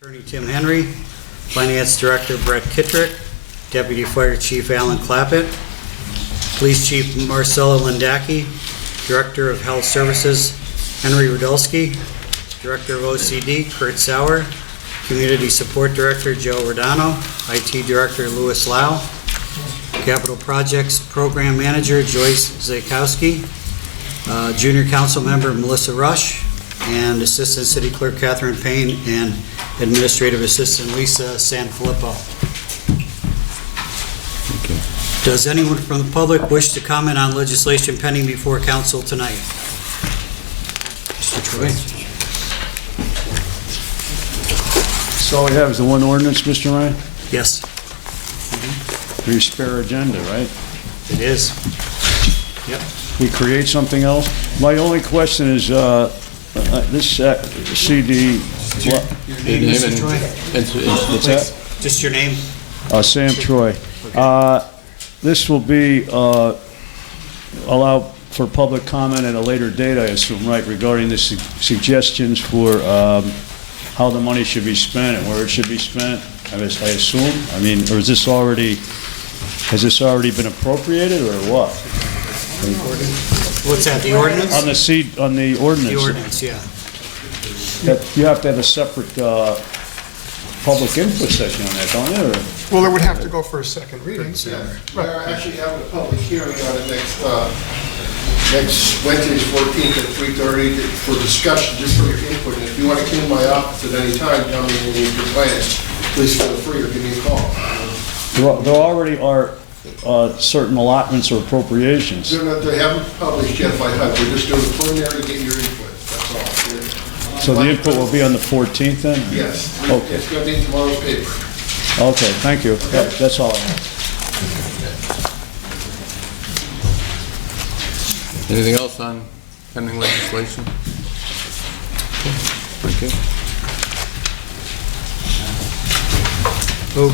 Attorney Tim Henry, Finance Director Brett Kittrick, Deputy Fire Chief Alan Clappett, Police Chief Marcella Lindacki, Director of Health Services Henry Rudolski, Director of OCD Kurt Sauer, Community Support Director Joe Rodano, IT Director Louis Lau, Capital Projects Program Manager Joyce Zakowski, Junior Council Member Melissa Rush, and Assistant City Clerk Catherine Payne, and Administrative Assistant Lisa Sanfilippo. Okay. Does anyone from the public wish to comment on legislation pending before council tonight? Mr. Troy. So all we have is the one ordinance, Mr. Ryan? Yes, For your spare agenda, right? it is. Yep. We create something else? My only question is, this CD, Your name, Mr. Troy? what's that? Just your name? Sam Troy. This will be allowed for public comment at a later date, I assume, right, regarding the suggestions for how the money should be spent and where it should be spent, I assume? I mean, or has this already been appropriated, or what? What's that, the ordinance? On the ordinance. The ordinance, yeah. You have to have a separate public input session on that, don't you? Or- Well, it would have to go for a second reading. Yeah, we're actually having a public hearing on it next Wednesday, 14th at 3:30 for discussion, just for your input. And if you want to come to my office at any time, tell me when you need your plans, please feel free or give me a call. There already are certain allotments or appropriations. They haven't published yet by HUD, we're just doing a preliminary to get your input, that's all. So the input will be on the 14th then? Yes, Okay. it's going to be in tomorrow's paper. Okay, thank you. That's all I have. Anything else on pending legislation? Thank you.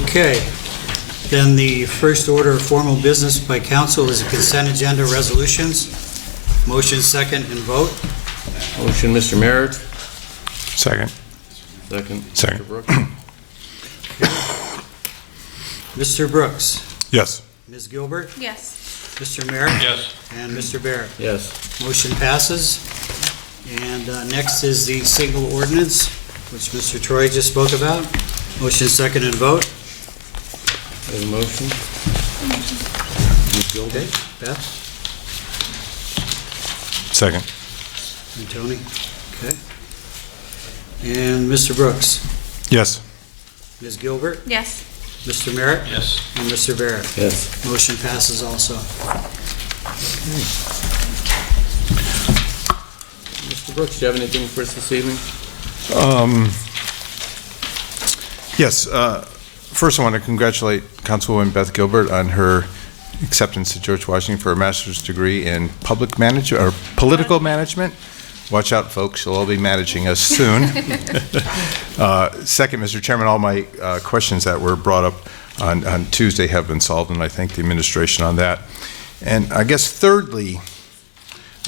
Okay. Then the first order of formal business by council is a consent agenda resolutions. Motion, second, and vote. Motion, Mr. Merritt. Second. Second. Second. Mr. Brooks. Mr. Brooks. Yes. Ms. Gilbert. Yes. Mr. Merritt. Yes. And Mr. Barrett. Yes. Motion passes. And next is the single ordinance, which Mr. Troy just spoke about. Motion, second, and vote. Have a motion. Ms. Gilbert. Okay, Beth Second. and Tony. Okay. And Mr. Brooks. Yes. Ms. Gilbert. Yes. Mr. Merritt. Yes. And Mr. Barrett. Yes. Motion passes also. Mr. Brooks, do you have anything for us this evening? Yes. First, I want to congratulate Councilwoman Beth Gilbert on her acceptance at George Washington for a master's degree in public management or political management. Watch out, folks. She'll all be managing us soon. Second, Mr. Chairman, all my questions that were brought up on Tuesday have been solved, and I thank the administration on that. And I guess thirdly,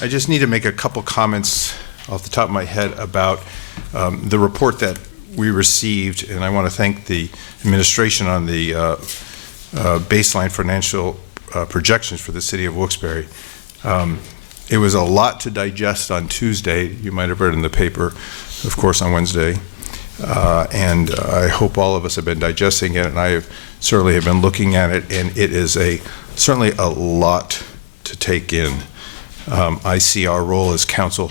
I just need to make a couple comments off the top of my head about the report that we received, and I want to thank the administration on the baseline financial projections for the city of Wilkes-Barre. It was a lot to digest on Tuesday. You might have read in the paper, of course, on Wednesday. And I hope all of us have been digesting it, and I certainly have been looking at it, and it is certainly a lot to take in. I see our role as council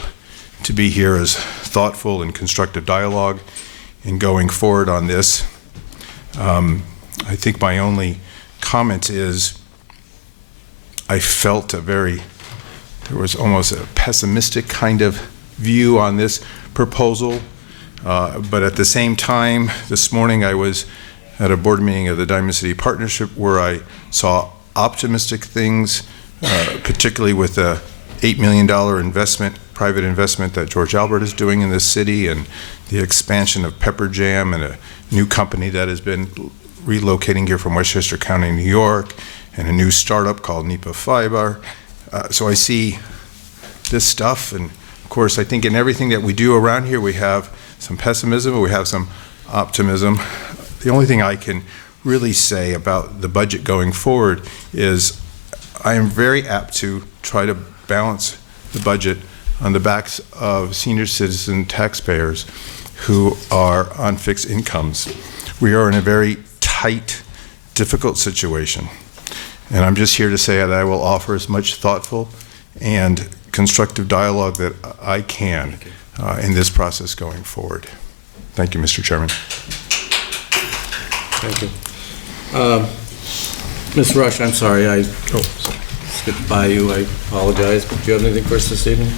to be here as thoughtful and constructive dialogue in going forward on this. I think my only comment is I felt there was almost a pessimistic kind of view on this proposal, but at the same time, this morning I was at a board meeting of the Diamond City Partnership where I saw optimistic things, particularly with the $8 million private investment that George Albert is doing in this city, and the expansion of Pepper Jam and a new company that has been relocating here from Westchester County, New York, and a new startup called NEPA Fiber. So I see this stuff, and of course I think in everything that we do around here we have some pessimism, but we have some optimism. The only thing I can really say about the budget going forward is I am very apt to try to balance the budget on the backs of senior citizen taxpayers who are on fixed incomes. We are in a very tight, difficult situation. And I'm just here to say that I will offer as much thoughtful and constructive dialogue that I can in this process going forward. Thank you, Mr. Chairman. Thank you. Ms. Rush, I'm sorry, I skipped by you. I apologize, but do you have anything for us this evening?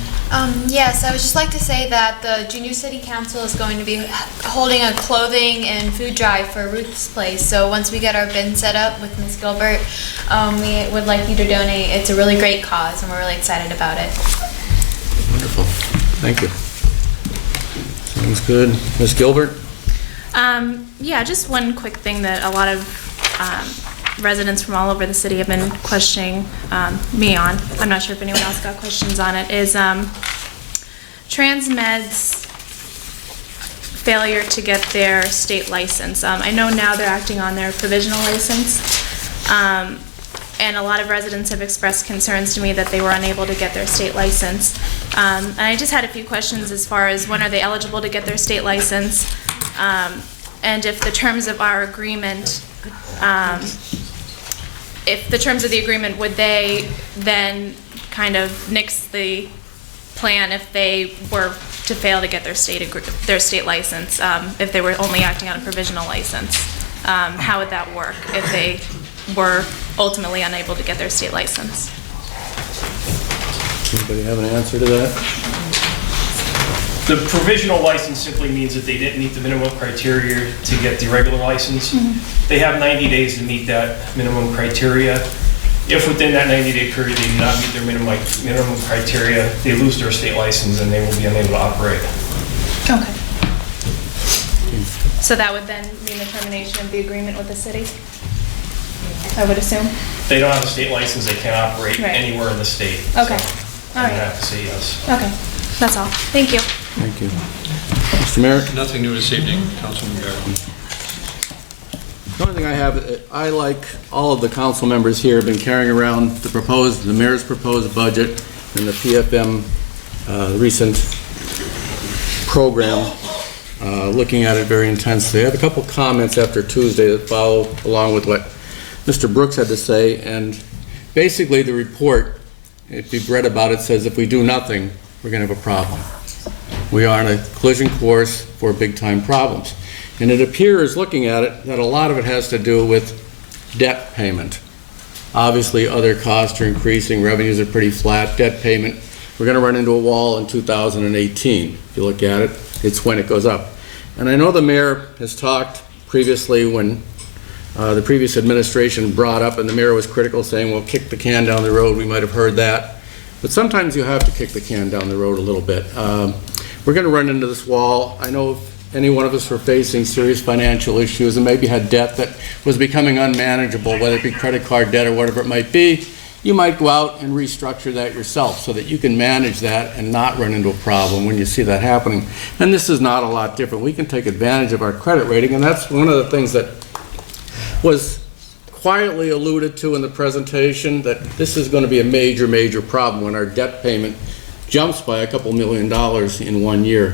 Yes, I would just like to say that the Junior City Council is going to be holding a clothing and food drive for Ruth's Place. So once we get our bin set up with Ms. Gilbert, we would like you to donate. It's a really great cause, and we're really excited about it. Wonderful. Thank you. Sounds good. Ms. Gilbert? Yeah, just one quick thing that a lot of residents from all over the city have been questioning me on. I'm not sure if anyone else got questions on it, is Transmed's failure to get their state license. I know now they're acting on their provisional license, and a lot of residents have expressed concerns to me that they were unable to get their state license. And I just had a few questions as far as when are they eligible to get their state license, and if the terms of our agreement, if the terms of the agreement, would they then kind of nix the plan if they were to fail to get their state license, if they were only acting on a provisional license? How would that work if they were ultimately unable to get their state license? Anybody have an answer to that? The provisional license simply means that they didn't meet the minimum criteria to get the regular license. They have 90 days to meet that minimum criteria. If within that 90-day period they do not meet their minimum criteria, they lose their state license and they will be unable to operate. Okay. So that would then mean the termination of the agreement with the city, I would assume? They don't have a state license, they can't operate Right. anywhere in the state. Okay. So All I right. have to say yes. Okay, that's all. Thank you. Thank you. Mr. Merrick? Nothing new this evening, Councilman Garrett. The only thing I have, I, like all of the council members here, have been carrying around the mayor's proposed budget and the PFM recent program, looking at it very intensely. I have a couple comments after Tuesday that follow along with what Mr. Brooks had to say, and basically the report, if you've read about it, says if we do nothing, we're going to have a problem. We are on a collision course for big-time problems. And it appears, looking at it, that a lot of it has to do with debt payment. Obviously, other costs are increasing, revenues are pretty flat, debt payment. We're going to run into a wall in 2018. If you look at it, it's when it goes up. And I know the mayor has talked previously when the previous administration brought up, and the mayor was critical, saying, well, kick the can down the road. We might have heard that. But sometimes you have to kick the can down the road a little bit. We're going to run into this wall. I know if any one of us were facing serious financial issues and maybe had debt that was becoming unmanageable, whether it be credit card debt or whatever it might be, you might go out and restructure that yourself so that you can manage that and not run into a problem when you see that happening. And this is not a lot different. We can take advantage of our credit rating, and that's one of the things that was quietly alluded to in the presentation, that this is going to be a major, major problem when our debt payment jumps by a couple $1 million in 1 year.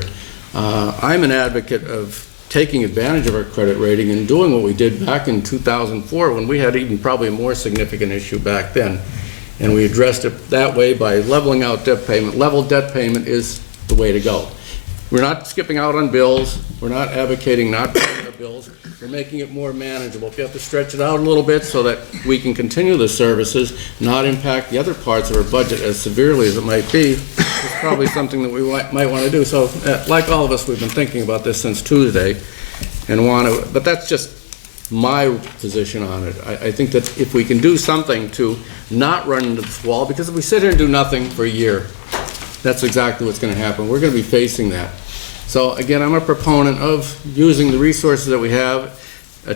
I'm an advocate of taking advantage of our credit rating and doing what we did back in 2004 when we had even probably a more significant issue back then. And we addressed it that way by leveling out debt payment. Level debt payment is the way to go. We're not skipping out on bills. We're not advocating not paying our bills. We're making it more manageable. If you have to stretch it out a little bit so that we can continue the services, not impact the other parts of our budget as severely as it might be, it's probably something that we might want to do. So, like all of us, we've been thinking about this since Tuesday, and but that's just my position on it. I think that if we can do something to not run into this wall, because if we sit here and do nothing for a year, that's exactly what's going to happen. We're going to be facing that. So again, I'm a proponent of using the resources that we have,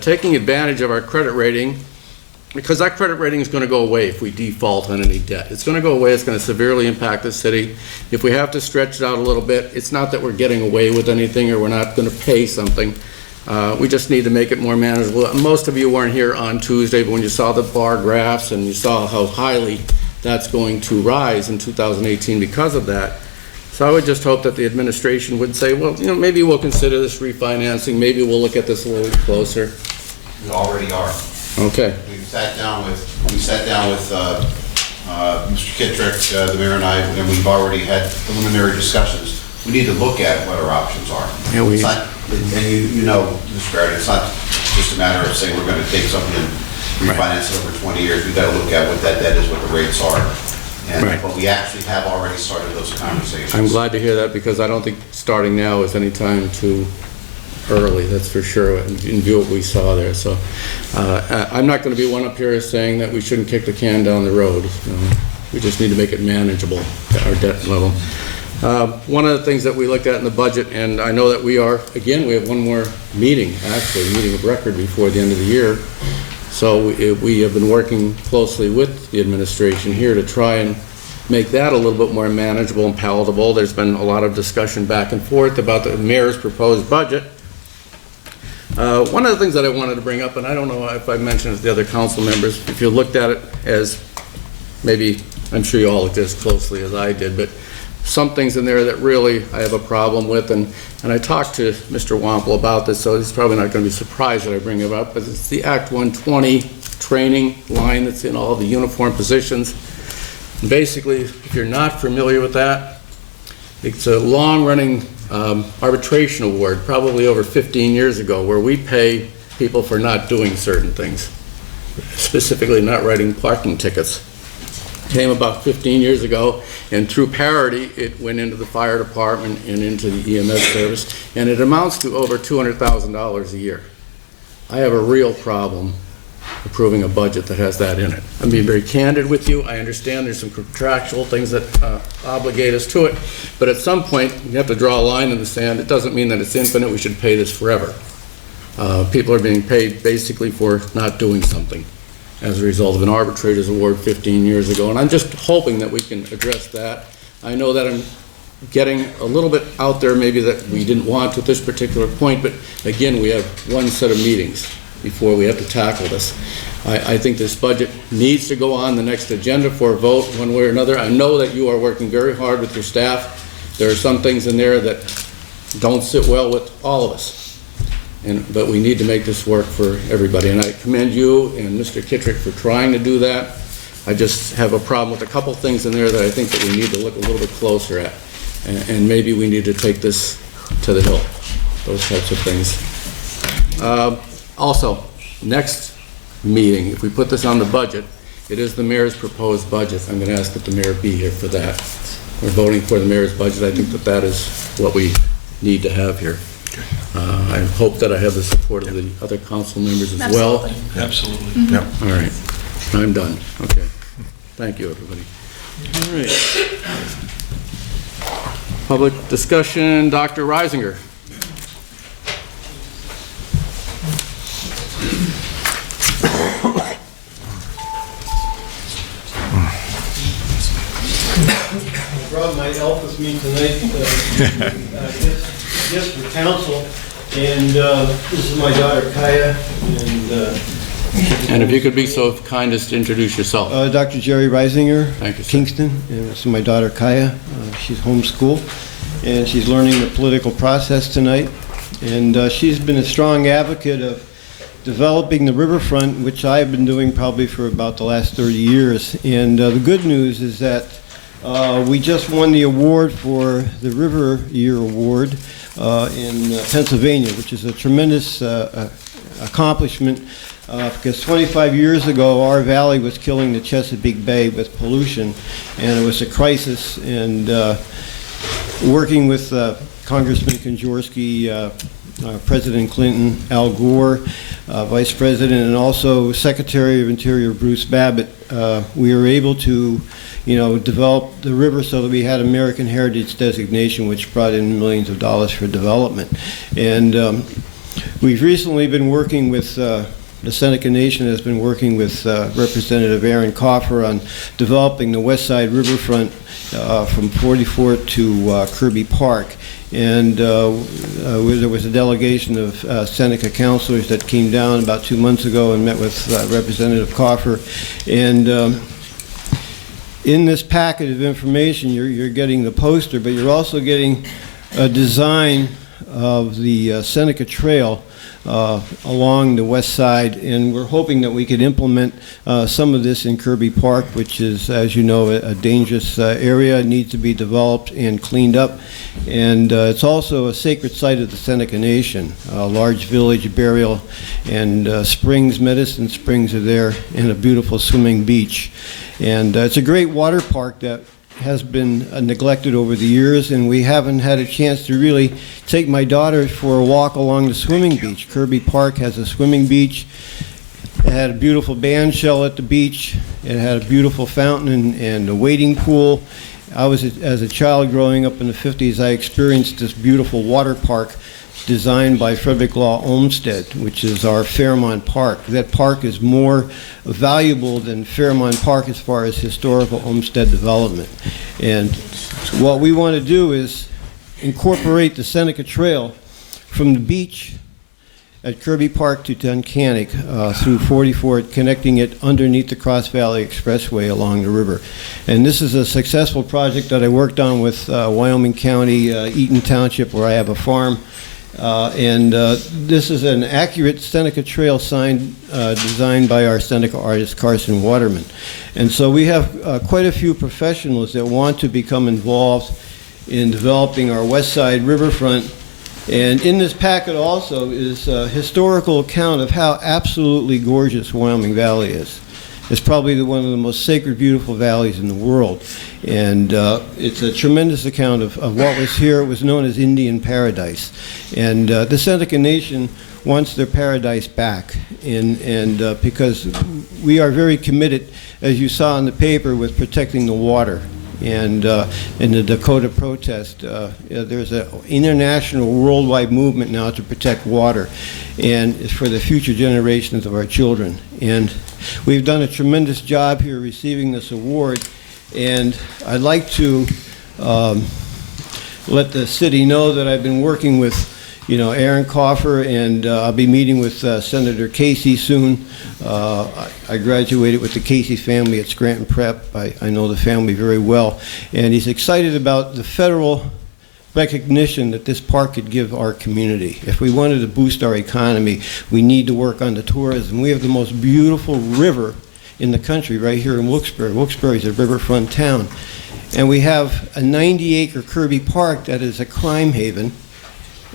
taking advantage of our credit rating, because that credit rating is going to go away if we default on any debt. It's going to go away. It's going to severely impact the city. If we have to stretch it out a little bit, it's not that we're getting away with anything or we're not going to pay something. We just need to make it more manageable. Most of you weren't here on Tuesday, but when you saw the bar graphs and you saw how highly that's going to rise in 2018 because of that. So I would just hope that the administration would say, well, maybe we'll consider this refinancing, maybe we'll look at this a little closer. We already are. Okay. We sat down with Mr. Kittrick, the mayor and I, and we've already had preliminary discussions. We need to look at what our options are. Yeah, It's not, and you know, Mr. Barrett, it's not just a matter of saying we're going to take something and refinance it over 20 years. We've got to look at what that debt is, what the rates are. And, Right. But we actually have already started those conversations. I'm glad to hear that because I don't think starting now is any time too early, that's for sure, in view of what we saw there. So I'm not going to be one up here saying that we shouldn't kick the can down the road. We just need to make it manageable, our debt level. One of the things that we looked at in the budget, and I know that we have one more meeting, actually, meeting of record before the end of the year. So we have been working closely with the administration here to try and make that a little bit more manageable and palatable. There's been a lot of discussion back and forth about the mayor's proposed budget. One of the things that I wanted to bring up, and I don't know if I mentioned it to the other council members, if you looked at it as, maybe, I'm sure you all looked as closely as I did, but some things in there that really I have a problem with, and I talked to Mr. Wampel about this, so he's probably not going to be surprised that I bring it up, but it's the Act 120 training line that's in all the uniform positions. And basically, if you're not familiar with that, it's a long-running arbitration award, probably over 15 years ago, where we pay people for not doing certain things, specifically not writing parking tickets. Came about 15 years ago, and through parity, it went into the fire department and into the EMS service, and it amounts to over $200,000 a year. I have a real problem approving a budget that has that in it. I'm being very candid with you. I understand there's some contractual things that obligate us to it, but at some point, you have to draw a line in the sand. It doesn't mean that it's infinite. We should pay this forever. People are being paid basically for not doing something as a result of an arbitrator's award 15 years ago, and I'm just hoping that we can address that. I know that I'm getting a little bit out there maybe that we didn't want to at this particular point, but again, we have one set of meetings before we have to tackle this. I think this budget needs to go on the next agenda for a vote one way or another. I know that you are working very hard with your staff. There are some things in there that don't sit well with all of us. But we need to make this work for everybody. And I commend you and Mr. Kittrick for trying to do that. I just have a problem with a couple things in there that I think that we need to look a little bit closer at. And maybe we need to take this to the hill, those types of things. Also, next meeting, if we put this on the budget, it is the mayor's proposed budget. I'm going to ask that the mayor be here for that. We're voting for the mayor's budget. I think that that is what we need to have here. I hope that I have the support of the other council members as well. Absolutely. Mm-hmm. Yep. All right, I'm done. Okay. Thank you, everybody. All right. Public discussion, Dr. Reisinger. Brought my elf with me tonight, just for council, and this is my daughter Kaya, And if you could be so kind as to introduce yourself. Dr. Jerry Reisinger, Thank you, sir. Kingston, and this is my daughter Kaya. She's homeschooled, and she's learning the political process tonight, and she's been a strong advocate of developing the Riverfront, which I've been doing probably for about the last 30 years, and the good news is that we just won the award for the River Year Award in Pennsylvania, which is a tremendous accomplishment because 25 years ago our valley was killing the Chesapeake Bay with pollution, and it was a crisis. And working with Congressman Konjorski, President Clinton, Al Gore, Vice President, and also Secretary of Interior Bruce Babbitt, we were able to develop the river so that we had American Heritage designation, which brought in millions of dollars for development. And we've recently been working with the Seneca Nation has been working with Representative Aaron Coffer on developing the West Side Riverfront from 44th to Kirby Park. And there was a delegation of Seneca councilors that came down about 2 months ago and met with Representative Coffer. And in this packet of information, you're getting the poster, but you're also getting a design of the Seneca Trail along the west side, and we're hoping that we could implement some of this in Kirby Park, which is, as you know, a dangerous area. It needs to be developed and cleaned up. And it's also a sacred site of the Seneca Nation, a large village burial, and springs, medicine springs are there, and a beautiful swimming beach. And it's a great water park that has been neglected over the years, and we haven't had a chance to really take my daughter for a walk along the swimming beach. Kirby Park has a swimming beach. It had a beautiful band shell at the beach. It had a beautiful fountain and a wading pool. As a child growing up in the 50s, I experienced this beautiful water park designed by Frederick Law Olmsted, which is our Fairmont Park. That park is more valuable than Fairmont Park as far as historical Olmsted development. And what we want to do is incorporate the Seneca Trail from the beach at Kirby Park to Tunkhannock through 44th, connecting it underneath the Cross Valley Expressway along the river. And this is a successful project that I worked on with Wyoming County, Eaton Township, where I have a farm. This is an accurate Seneca Trail sign designed by our Seneca artist, Carson Waterman. And so we have quite a few professionals that want to become involved in developing our West Side Riverfront. And in this packet also is a historical account of how absolutely gorgeous Wyoming Valley is. It's probably one of the most sacred, beautiful valleys in the world. And it's a tremendous account of what was here. It was known as Indian Paradise. And the Seneca Nation wants their paradise back. And because we are very committed, as you saw in the paper, with protecting the water. And in the Dakota protest, there's an international worldwide movement now to protect water, and it's for the future generations of our children. And we've done a tremendous job here receiving this award, and I'd like to let the city know that I've been working with Aaron Coffer, and I'll be meeting with Senator Casey soon. I graduated with the Casey family at Scranton Prep. I know the family very well. And he's excited about the federal recognition that this park could give our community. If we wanted to boost our economy, we need to work on the tourism. We have the most beautiful river in the country right here in Wilkes-Barre. Wilkes-Barre is a riverfront town. And we have a 90-acre Kirby Park that is a crime haven.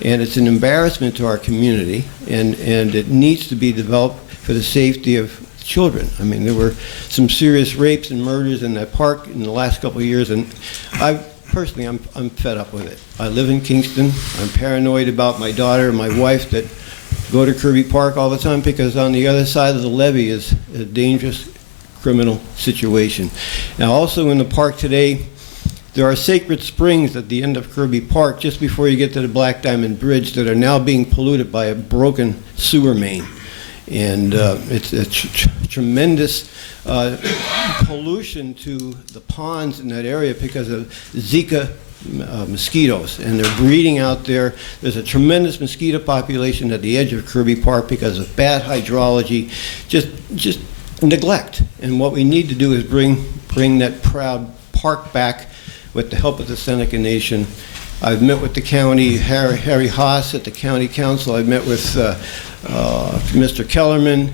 And it's an embarrassment to our community, and it needs to be developed for the safety of children. I mean, there were some serious rapes and murders in that park in the last couple of years, and personally, I'm fed up with it. I live in Kingston. I'm paranoid about my daughter and my wife that go to Kirby Park all the time, because on the other side of the levee is a dangerous criminal situation. Now, also in the park today, there are sacred springs at the end of Kirby Park, just before you get to the Black Diamond Bridge, that are now being polluted by a broken sewer main. And it's a tremendous pollution to the ponds in that area because of Zika mosquitoes, and they're breeding out there. There's a tremendous mosquito population at the edge of Kirby Park because of bad hydrology, just neglect. And what we need to do is bring that proud park back with the help of the Seneca Nation. I've met with the county, Harry Haas at the county council. I've met with Mr. Kellerman.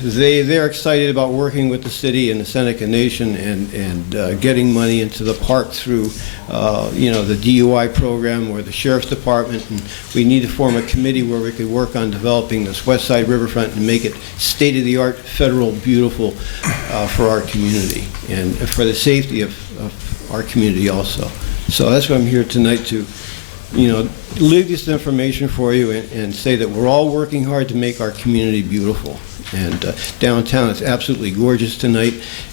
They're excited about working with the city and the Seneca Nation and getting money into the park through the DUI program or the Sheriff's Department. And we need to form a committee where we could work on developing this West Side Riverfront and make it state-of-the-art, federal, beautiful for our community and for the safety of our community also. So that's why I'm here tonight, to leave this information for you and say that we're all working hard to make our community beautiful. And downtown is absolutely gorgeous tonight,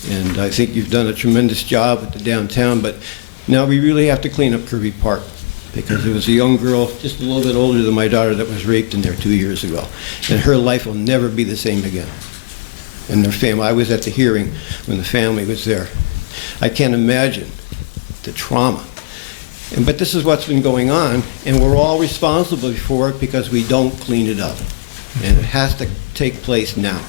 and I think you've done a tremendous job at the downtown, but now we really have to clean up Kirby Park. because it was a young girl, just a little bit older than my daughter, that was raped in there 2 years ago. And her life will never be the same again. And their family, I was at the hearing when the family was there. I can't imagine the trauma. But this is what's been going on, and we're all responsible for it because we don't clean it up. And it has to take place now.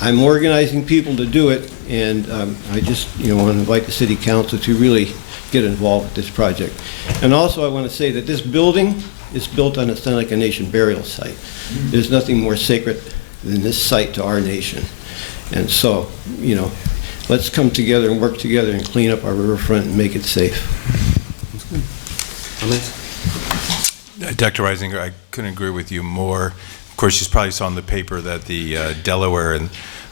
I'm organizing people to do it, and I just want to invite the city council to really get involved with this project. And also I want to say that this building is built on a Seneca Nation burial site. There's nothing more sacred than this site to our nation. And so, let's come together and work together and clean up our riverfront and make it safe. Dr. Reisinger, I couldn't agree with you more. Of course, you probably saw in the paper that the Delaware and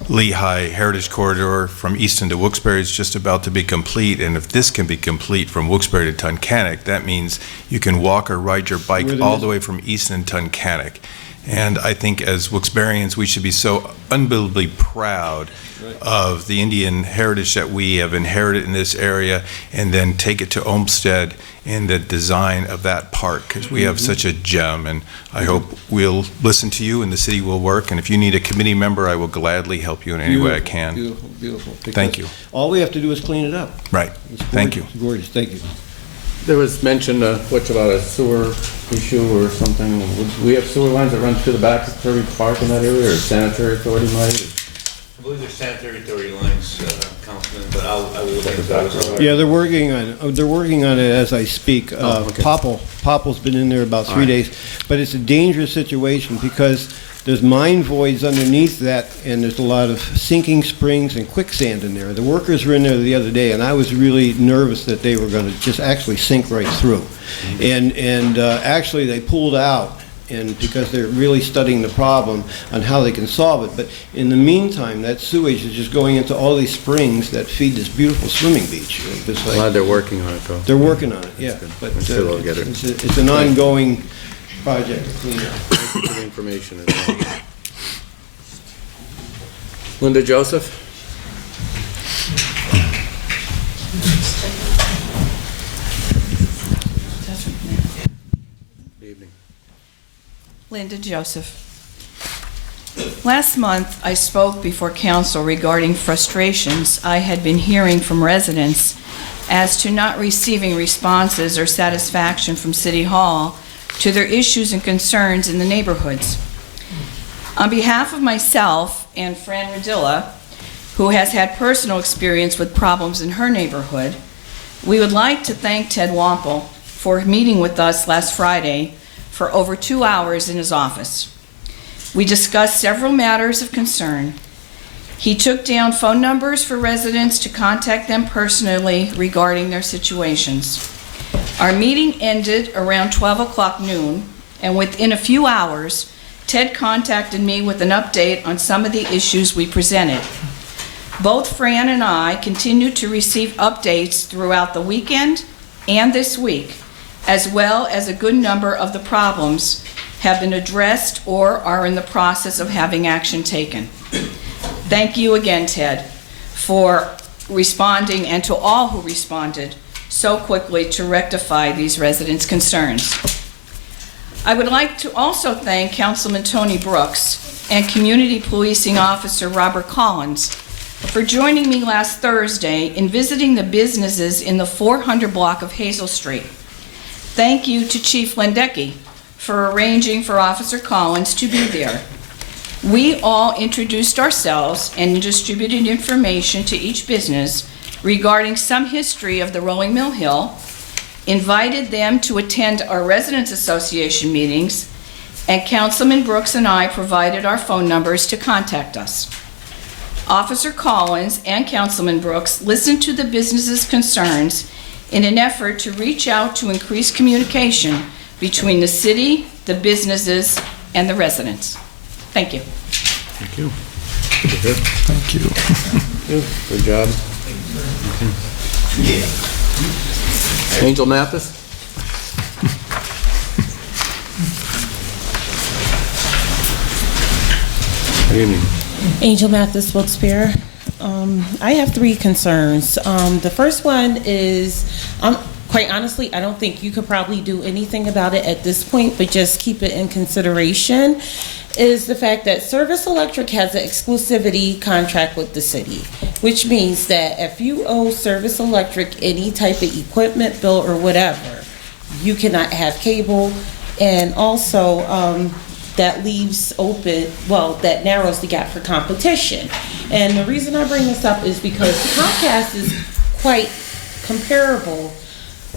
Lehigh Heritage Corridor from Easton to Wilkes-Barre is just about to be complete, and if this can be complete from Wilkes-Barre to Tunkhannock, that means you can walk or ride your bike all the way from Easton to Tunkhannock. And I think as Wilkes-Barrians, we should be so unbelievably proud of the Indian heritage that we have inherited in this area, and then take it to Olmsted in the design of that park, because we have such a gem. And I hope we'll listen to you and the city will work. And if you need a committee member, I will gladly help you in any way I can. Beautiful, beautiful. Thank you. All we have to do is clean it up. Right. Thank you. It's gorgeous. Thank you. There was mention, what about a sewer issue or something? We have sewer lines that run through the back of Kirby Park in that area, or sanitary authority might? I believe there's sanitary authority lines, Councilman, but I will look at that. Yeah, they're working on it as I speak. Okay. Popple's been in there about 3 days, but it's a dangerous situation because there's mine voids underneath that, and there's a lot of sinking springs and quicksand in there. The workers were in there the other day, and I was really nervous that they were going to just actually sink right through. And actually, they pulled out, and because they're really studying the problem on how they can solve it. But in the meantime, that sewage is just going into all these springs that feed this beautiful swimming beach. I'm glad they're working on it, though. They're working on it, yeah. But I'm sure they'll get it. It's an ongoing project to clean up. Thank you for the information as well. Linda Joseph? Evening. Linda Joseph. Last month, I spoke before council regarding frustrations I had been hearing from residents as to not receiving responses or satisfaction from City Hall to their issues and concerns in the neighborhoods. On behalf of myself and Fran Radilla, who has had personal experience with problems in her neighborhood, we would like to thank Ted Wampel for meeting with us last Friday for over 2 hours in his office. We discussed several matters of concern. He took down phone numbers for residents to contact them personally regarding their situations. Our meeting ended around 12 o'clock noon, and within a few hours, Ted contacted me with an update on some of the issues we presented. Both Fran and I continued to receive updates throughout the weekend and this week, as well as a good number of the problems have been addressed or are in the process of having action taken. Thank you again, Ted, for responding, and to all who responded so quickly to rectify these residents' concerns. I would like to also thank Councilman Tony Brooks and Community Policing Officer Robert Collins for joining me last Thursday in visiting the businesses in the 400 block of Hazel Street. Thank you to Chief Lendecki for arranging for Officer Collins to be there. We all introduced ourselves and distributed information to each business regarding some history of the Rolling Mill Hill, invited them to attend our Residents Association meetings, and Councilman Brooks and I provided our phone numbers to contact us. Officer Collins and Councilman Brooks listened to the businesses' concerns in an effort to reach out to increase communication between the city, the businesses, and the residents. Thank you. Thank you. Thank you. Good job. Okay. Angel Mathis? Good evening. Angel Mathis, Wilkes-Barre. I have 3 concerns. The first one is quite honestly, I don't think you could probably do anything about it at this point, but just keep it in consideration, is the fact that Service Electric has an exclusivity contract with the city, which means that if you owe Service Electric any type of equipment bill or whatever, you cannot have cable. And also, that leaves open, well, that narrows the gap for competition. And the reason I bring this up is because Comcast is quite comparable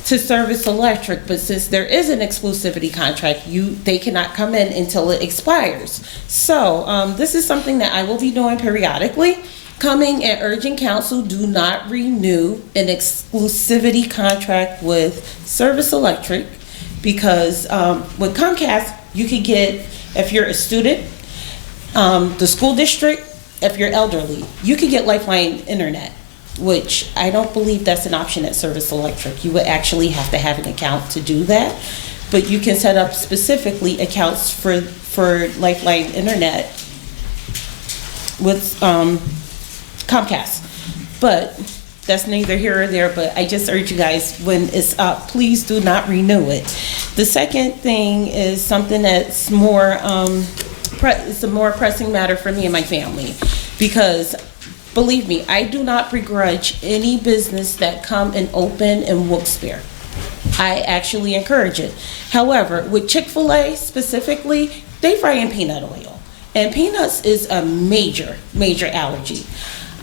to Service Electric, but since there is an exclusivity contract, they cannot come in until it expires. So this is something that I will be doing periodically, coming and urging council, do not renew an exclusivity contract with Service Electric, because with Comcast, you could get, if you're a student, the school district, if you're elderly, you could get Lifeline internet, which I don't believe that's an option at Service Electric. You would actually have to have an account to do that, but you can set up specifically accounts for Lifeline internet with Comcast. But that's neither here or there, but I just urge you guys, when it's up, please do not renew it. The second thing is something that's more, it's a more pressing matter for me and my family, because believe me, I do not begrudge any business that come and open in Wilkes-Barre. I actually encourage it. However, with Chick-fil-A specifically, they fry in peanut oil, and peanuts is a major, major allergy.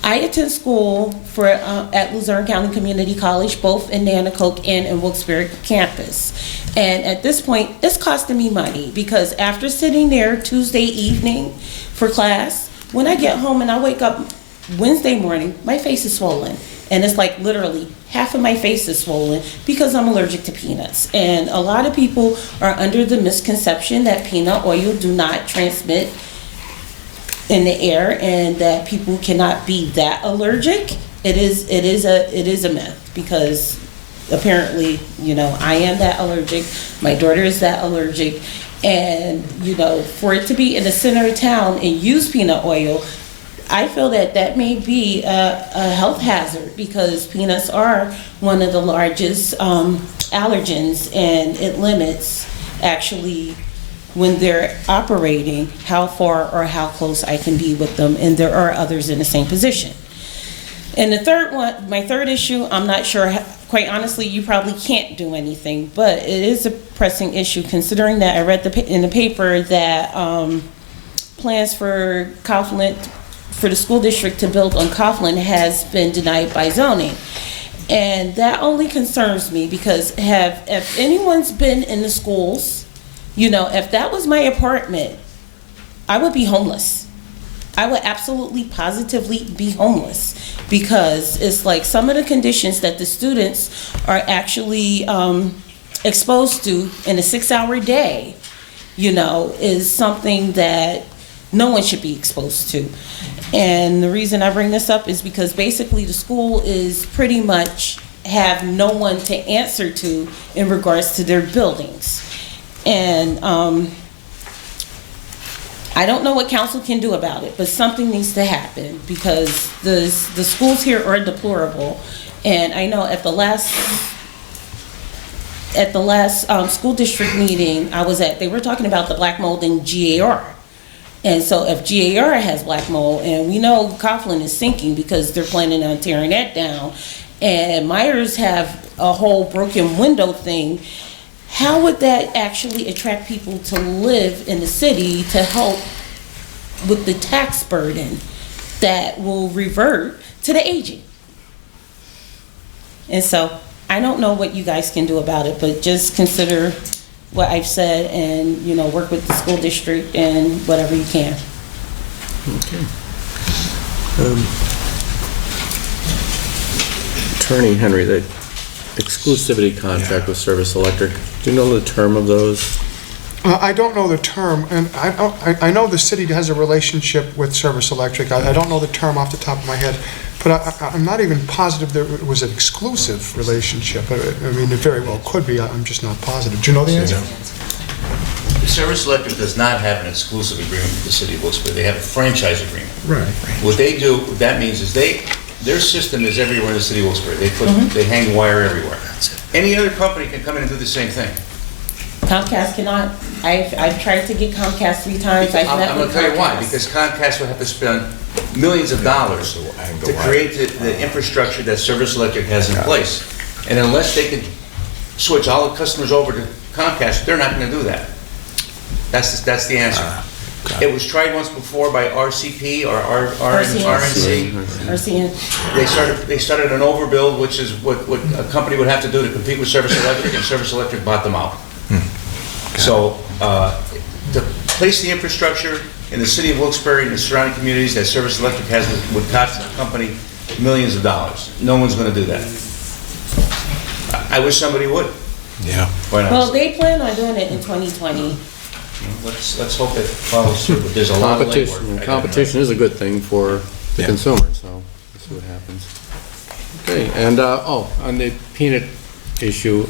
I attend school at Luzerne County Community College, both in Nanticoke and in Wilkes-Barre campus. And at this point, it's costing me money, because after sitting there Tuesday evening for class, when I get home and I wake up Wednesday morning, my face is swollen. And it's like literally half of my face is swollen because I'm allergic to peanuts. And a lot of people are under the misconception that peanut oil do not transmit in the air and that people cannot be that allergic. It is a myth, because apparently, I am that allergic, my daughter is that allergic, and for it to be in the center of town and use peanut oil, I feel that may be a health hazard, because peanuts are one of the largest allergens, and it limits actually, when they're operating, how far or how close I can be with them, and there are others in the same position. And the third one, my third issue, I'm not sure, quite honestly, you probably can't do anything, but it is a pressing issue, considering that I read in the paper that plans for Coughlin, for the school district to build on Coughlin, has been denied by zoning. And that only concerns me, because if anyone's been in the schools, if that was my apartment, I would be homeless. I would absolutely, positively be homeless, because it's like some of the conditions that the students are actually exposed to in a 6-hour day, is something that no one should be exposed to. And the reason I bring this up is because basically the school is pretty much have no one to answer to in regards to their buildings. And I don't know what council can do about it, but something needs to happen, because the schools here are deplorable. And I know at the last school district meeting I was at, they were talking about the black mold in GAR. And so if GAR has black mold, and we know Coughlin is sinking because they're planning on tearing that down, and Myers have a whole broken window thing, how would that actually attract people to live in the city to help with the tax burden that will revert to the aging? And so I don't know what you guys can do about it, but just consider what I've said, and work with the school district and whatever you can. Okay. Attorney Henry, the exclusivity contract with Service Electric, do you know the term of those? I don't know the term, and I know the city has a relationship with Service Electric. I don't know the term off the top of my head, but I'm not even positive there was an exclusive relationship. I mean, it very well could be. I'm just not positive. Do you know the answer? The Service Electric does not have an exclusive agreement with the city of Wilkes-Barre. They have a franchise agreement. Right. What they do, what that means is their system is everywhere in the city of Wilkes-Barre. They hang wire everywhere. Any other company can come in and do the same thing. Comcast cannot. I've tried to get Comcast 3 times. I've met I'm with gonna tell you why, Comcast. because Comcast would have to spend millions of dollars to create the infrastructure that Service Electric has in place. And unless they can switch all the customers over to Comcast, they're not gonna do that. That's the answer. It was tried once before by RCP or RNC. They started an overbuild, which is what a company would have to do to compete with Service Electric, and Service Electric bought them out. So, to place the infrastructure in the city of Wilkes-Barre and the surrounding communities that Service Electric has would cost the company millions of dollars. No one's gonna do that. I wish somebody would. Yeah. Why not? Well, they plan on doing it in 2020. Let's hope it follows through, but there's a lot of legwork. Competition is a good thing for the consumer, so we'll see what happens. Okay, and, on the peanut issue,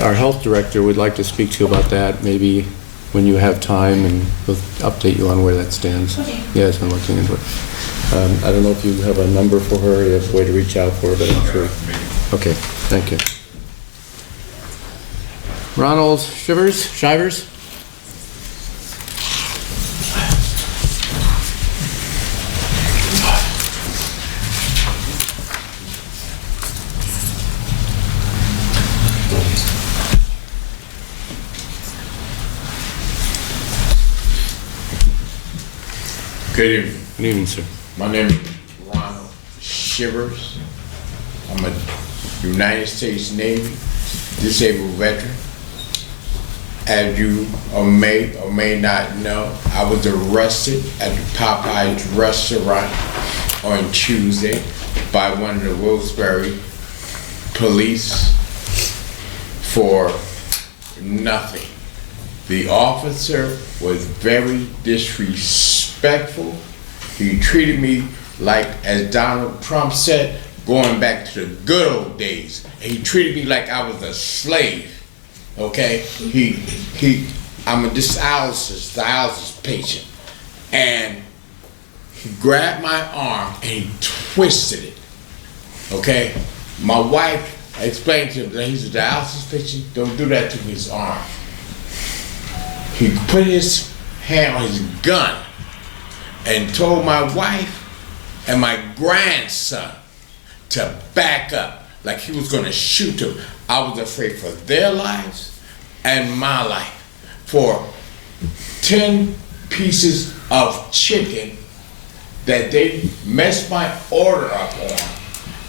our health director would like to speak to you about that, maybe when you have time, and we'll update you on where that stands. Okay. Yeah, it's been looking into it. I don't know if you have a number for her, you have a way to reach out for her, but I'm sure. Okay, thank you. Ronald Shivers? Good evening. Good evening, sir. My name is Ronald Shivers. I'm a United States Navy disabled veteran. As you may or may not know, I was arrested at the Popeyes restaurant on Tuesday by one of the Wilkes-Barre police for nothing. The officer was very disrespectful. He treated me like, as Donald Trump said, going back to the good old days. He treated me like I was a slave. Okay, I'm a dialysis patient, and he grabbed my arm and he twisted it. Okay, my wife explained to him that he's a dialysis patient. Don't do that to his arm. He put his hand on his gun and told my wife and my grandson to back up, like he was gonna shoot them. I was afraid for their lives and my life. For 10 pieces of chicken that they messed my order up on,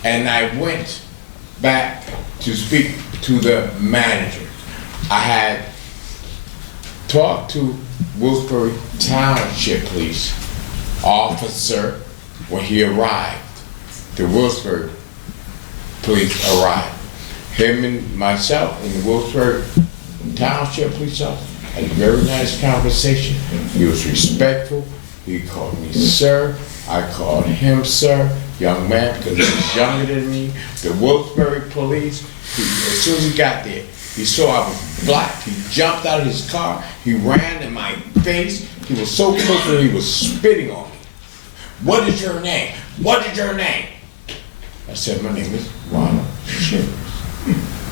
and I went back to speak to the manager. I had talked to Wilkes-Barre Township Police officer when he arrived. The Wilkes-Barre Police arrived. Him and myself and the Wilkes-Barre Township Police officer had a very nice conversation. He was respectful. He called me sir. I called him sir, young man, because he was younger than me. The Wilkes-Barre Police, as soon as he got there, he saw I was black. He jumped out of his car. He ran in my face. He was so close that he was spitting on me. What is your name? What is your name? I said, my name is Ronald Shivers.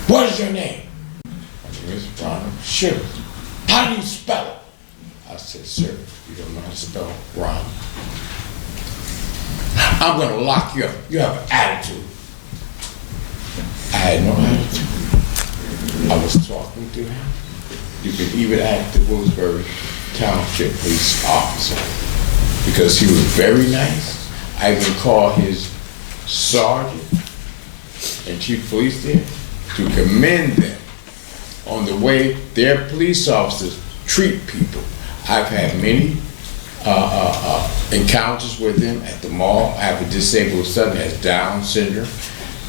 What is your name? My name is Ronald Shivers. How do you spell it? I said, sir, you don't know how to spell Ronald. I'm gonna lock you up. You have an attitude. I had no attitude. I was talking to him. You can even ask the Wilkes-Barre Township Police officer, because he was very nice. I even called his sergeant and chief of police there to commend them on the way their police officers treat people. I've had many encounters with them at the mall. I have a disabled son that has Down syndrome,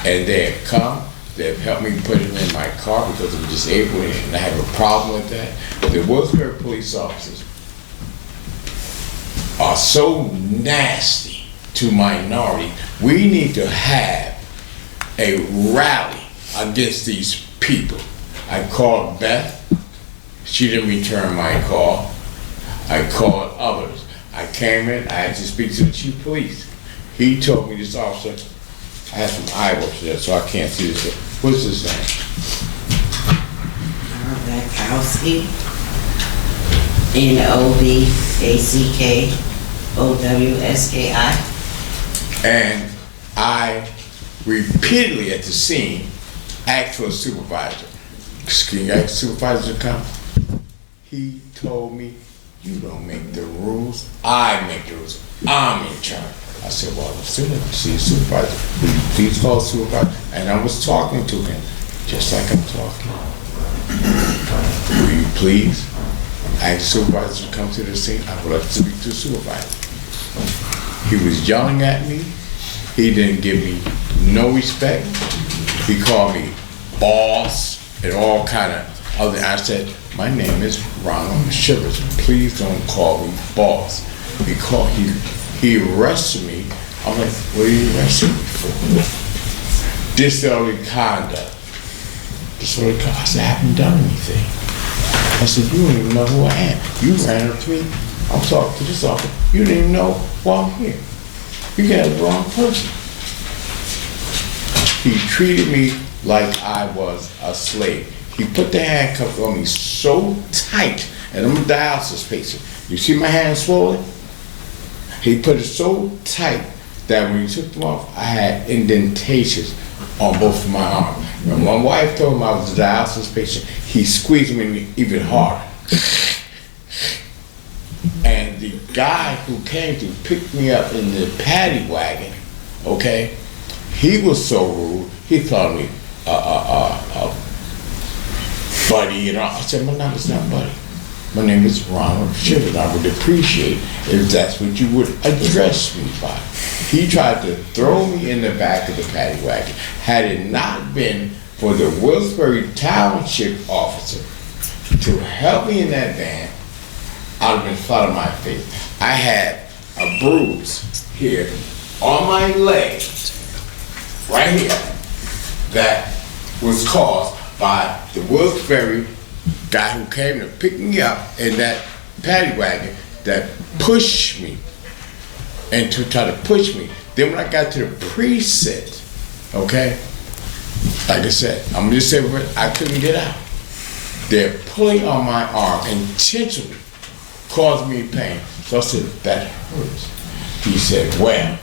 and they have come. They've helped me put him in my car because I'm disabled, and I have a problem with that. The Wilkes-Barre police officers are so nasty to minorities. We need to have a rally against these people. I called Beth. She didn't return my call. I called others. I came in, I had to speak to the chief of police. He told me, this officer, I have some eyewash there, so I can't see this. What's his name? Novakowski. Novakowski. And I repeatedly at the scene asked for a supervisor. Can you ask the supervisor to come? He told me, you don't make the rules, I make the rules. I'm in charge. I said, well, I'm still going to see a supervisor. Will you please call a supervisor? And I was talking to him, just like I'm talking. Will you please ask the supervisor to come to the scene? I would like to speak to the supervisor. He was yelling at me. He didn't give me no respect. He called me boss and all kind of other. I said, my name is Ronald Shivers. Please don't call me boss. He arrested me. I'm like, what are you arresting me for? Disorderly conduct. Disorderly conduct. I said, I haven't done anything. I said, you don't even know who I am. You ran up to me. I'm talking to this officer. You didn't even know why I'm here. You got the wrong person. He treated me like I was a slave. He put the handcuffs on me so tight, and I'm a dialysis patient. You see my hand swollen? He put it so tight that when he took them off, I had indentations on both of my arms. When my wife told him I was a dialysis patient, he squeezed me even harder. And the guy who came to pick me up in the paddy wagon, okay, he was so rude, he called me Buddy, you know. I said, my name is not Buddy. My name is Ronald Shivers. I would appreciate if that's what you would address me by. He tried to throw me in the back of the paddy wagon. Had it not been for the Wilkes-Barre Township officer to help me in that van, I'd have been flat on my face. I had a bruise here on my leg, right here, that was caused by the Wilkes-Barre guy who came to pick me up in that paddy wagon that pushed me and to try to push me. Then when I got to the precinct, okay, like I said, I'm just saying, I couldn't get out. They're pulling on my arm intentionally, causing me pain. So I said, that hurts. He said, well,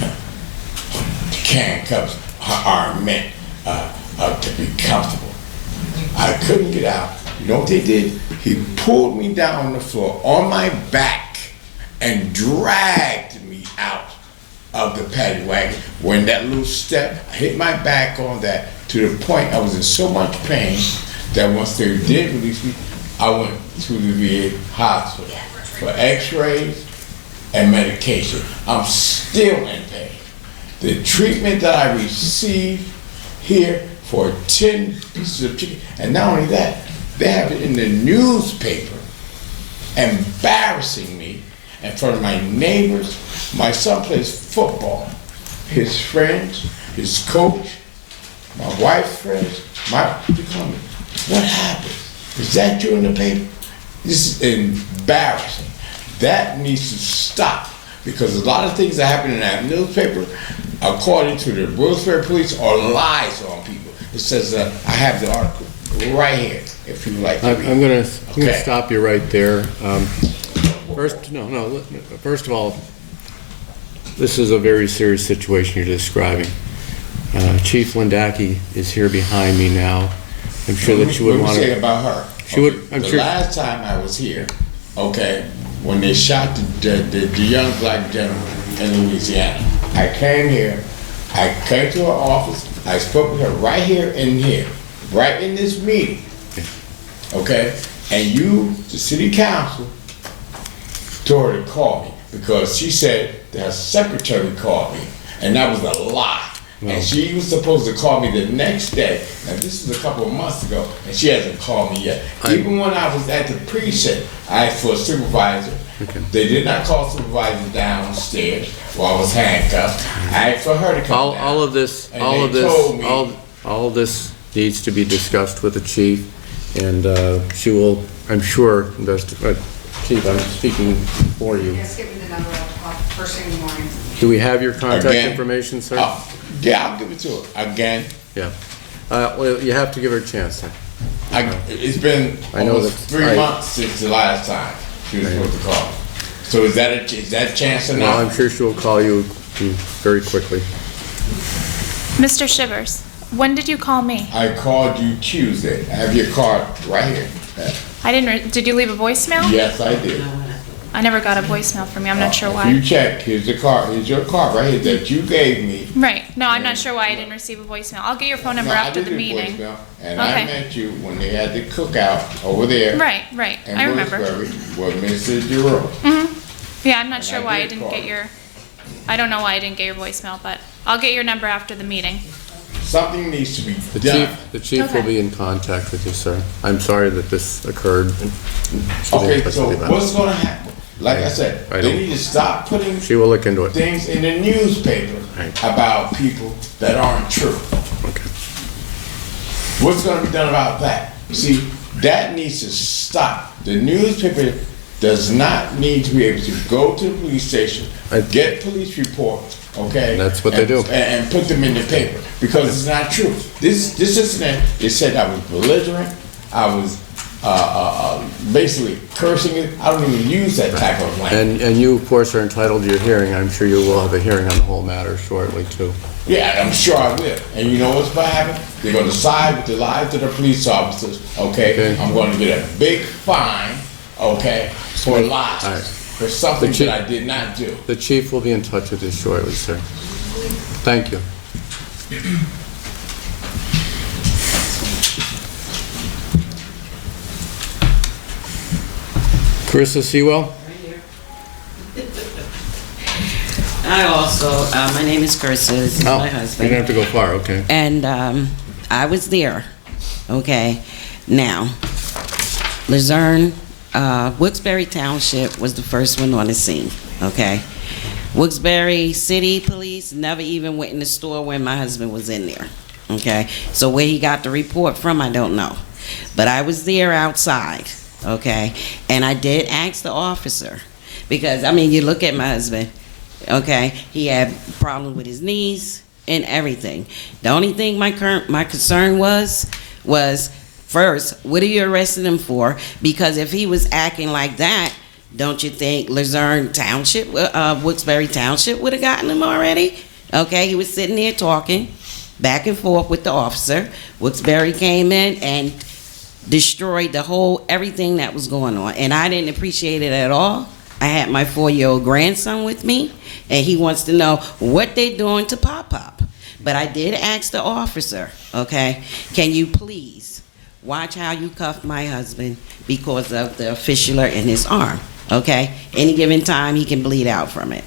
the handcuffs are meant to be comfortable. I couldn't get out. You know what they did? He pulled me down on the floor on my back and dragged me out of the paddy wagon. When that little step, I hit my back on that to the point I was in so much pain that once they did release me, I went to the VA hospital for x-rays and medication. I'm still in pain. The treatment that I received here for 10 pieces of chicken, and not only that, they have it in the newspaper, embarrassing me in front of my neighbors. My son plays football. His friends, his coach, my wife's friends, they call me, what happened? Is that you in the paper? This is embarrassing. That needs to stop, because a lot of things that happen in that newspaper, according to the Wilkes-Barre police, are lies on people. It says, I have the article right here, if you like to read. I'm going to stop you right there. First of all, this is a very serious situation you're describing. Chief Lindaki is here behind me now. I'm sure that she would want to say about her. The last time I was here, okay, when they shot the young black gentleman in Louisiana, I came here, I came to her office, I spoke with her right here, right in this meeting, okay? And you, the city council, told her to call me because she said that her secretary called me, and that was a lie. No. And she was supposed to call me the next day, and this was a couple of months ago, and she hasn't called me yet. Even when I was at the precinct, I asked for a supervisor. Okay. They did not call supervisor downstairs while I was handcuffed. I asked for her to come down. All of this needs to be discussed with the chief, and she will, I'm sure, Chief, I'm speaking for you. Yes, give me the number first thing in the morning. Do we have your contact information, sir? Yeah, I'll give it to her. Again, yeah. Well, you have to give her a chance. It's been I know almost that- 3 months since the last time she was supposed to call. So is that chance Well, enough? I'm sure she will call you very quickly. Mr. Shivers, when did you call me? I called you Tuesday. I have your card right here. I didn't, did you leave a voicemail? Yes, I did. I never got a voicemail from you, I'm not sure If why. you check, here's your card right here that you gave me. Right, no, I'm not sure why I didn't receive a voicemail. I'll get your phone number No, I after the did your meeting. voicemail, and I Okay. met you when they had the cookout over there. Right, in I remember. Wilkes-Barre with Mr. Giroux. Yeah, I'm not sure I why I did didn't call get you. your, I don't know why I didn't get your voicemail, but I'll get your number after the meeting. Something needs to be The done. chief will Okay. be in contact with you, sir. I'm sorry that this occurred. She didn't Okay, expect so to do that. what's gonna happen? Like I said, I they don't- need to stop putting She will look into it. things in the newspaper about people that aren't true. Okay. What's gonna be done about that? See, that needs to stop. The newspaper does not need to be able to go to the police station, get police reports, okay? That's what they do. And put them in the paper, because it's not true. This incident, it said I was belligerent, I was basically cursing it. I don't even use that type of language. And you, of course, are entitled to your hearing. I'm sure you will have a hearing on the whole matter shortly, too. Yeah, I'm sure I will. And you know what's going to happen? They're going to side with the lives of the police officers, okay? I'm going to get a big fine, okay, for lies, All right. for something The chief- that I did not do. The chief will be in touch with you shortly, sir. Thank you. Carissa Sewell? I also, my name is Carissa, this is Oh, my you husband. don't have to go far, okay. And I was there, okay? Now, Luzerne, Wilkes-Barre Township was the first one on the scene, okay? Wilkes-Barre City Police never even went in the store when my husband was in there, okay? So where he got the report from, I don't know. But I was there outside, okay? And I did ask the officer, because, I mean, you look at my husband, okay? He had problems with his knees and everything. The only thing my concern was first, what are you arresting him for? Because if he was acting like that, don't you think Luzerne Township, Wilkes-Barre Township would have gotten him already? Okay, he was sitting there talking back and forth with the officer. Wilkes-Barre came in and destroyed everything that was going on. And I didn't appreciate it at all. I had my 4-year-old grandson with me, and he wants to know what they're doing to Pop. But I did ask the officer, okay, can you please watch how you cuff my husband because of the fistula in his arm, okay? Any given time, he can bleed out from it,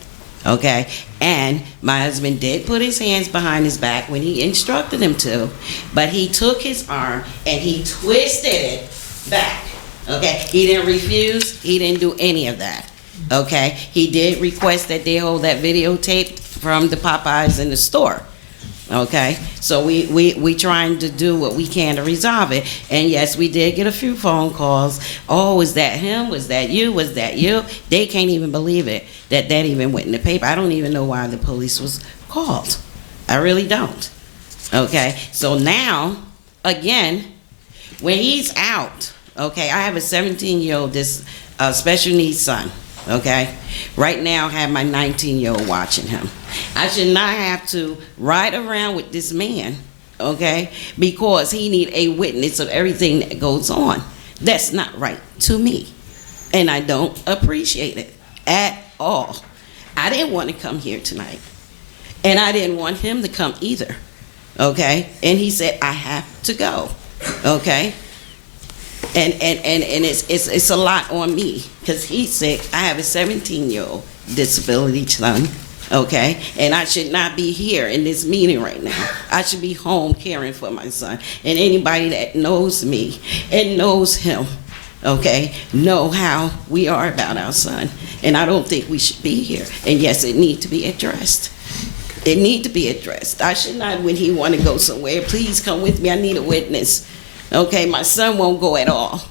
okay? And my husband did put his hands behind his back when he instructed him to, but he took his arm and he twisted it back, okay? He didn't refuse, he didn't do any of that. Okay, he did request that they hold that videotape from the Popeyes in the store. Okay, so we trying to do what we can to resolve it. And yes, we did get a few phone calls. Oh, was that him? Was that you? Was that you? They can't even believe it that even went in the paper. I don't even know why the police was called. I really don't. Okay, so now again, when he's out, okay, I have a 17-year-old special needs son. Okay, right now I have my 19-year-old watching him. I should not have to ride around with this man, okay, because he need a witness of everything that goes on. That's not right to me, and I don't appreciate it at all. I didn't want to come here tonight, and I didn't want him to come either, okay, and he said I have to go, okay. And it's a lot on me because he's sick. I have a 17-year-old disability son, okay? And I should not be here in this meeting right now. I should be home caring for my son. And anybody that knows me and knows him, okay, know how we are about our son. And I don't think we should be here. And yes, it needs to be addressed. It needs to be addressed. I should not, when he want to go somewhere, please come with me. I need a witness. Okay, my son won't go at all.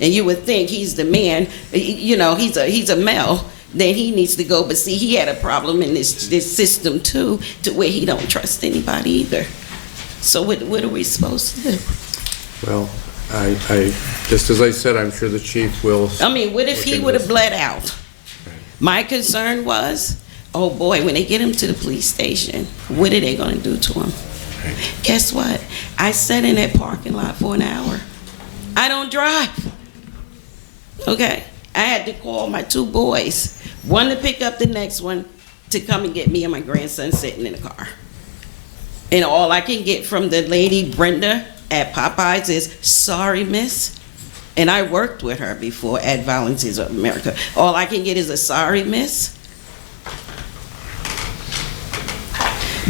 And you would think he's the man, you know, he's a male, then he needs to go. But see, he had a problem in this system too, to where he don't trust anybody either. So what are we supposed to do? Well, I, just as I said, I'm sure the chief will. I mean, what if he would have bled out? My concern was, oh boy, when they get him to the police station, what are they gonna do to him? Guess what? I sat in that parking lot for an hour. I don't drive. Okay? I had to call my 2 boys, one to pick up the next one to come and get me and my grandson sitting in the car. And all I can get from the lady Brenda at Popeyes is, sorry, miss. And I worked with her before at Volunteers of America. All I can get is a sorry, miss.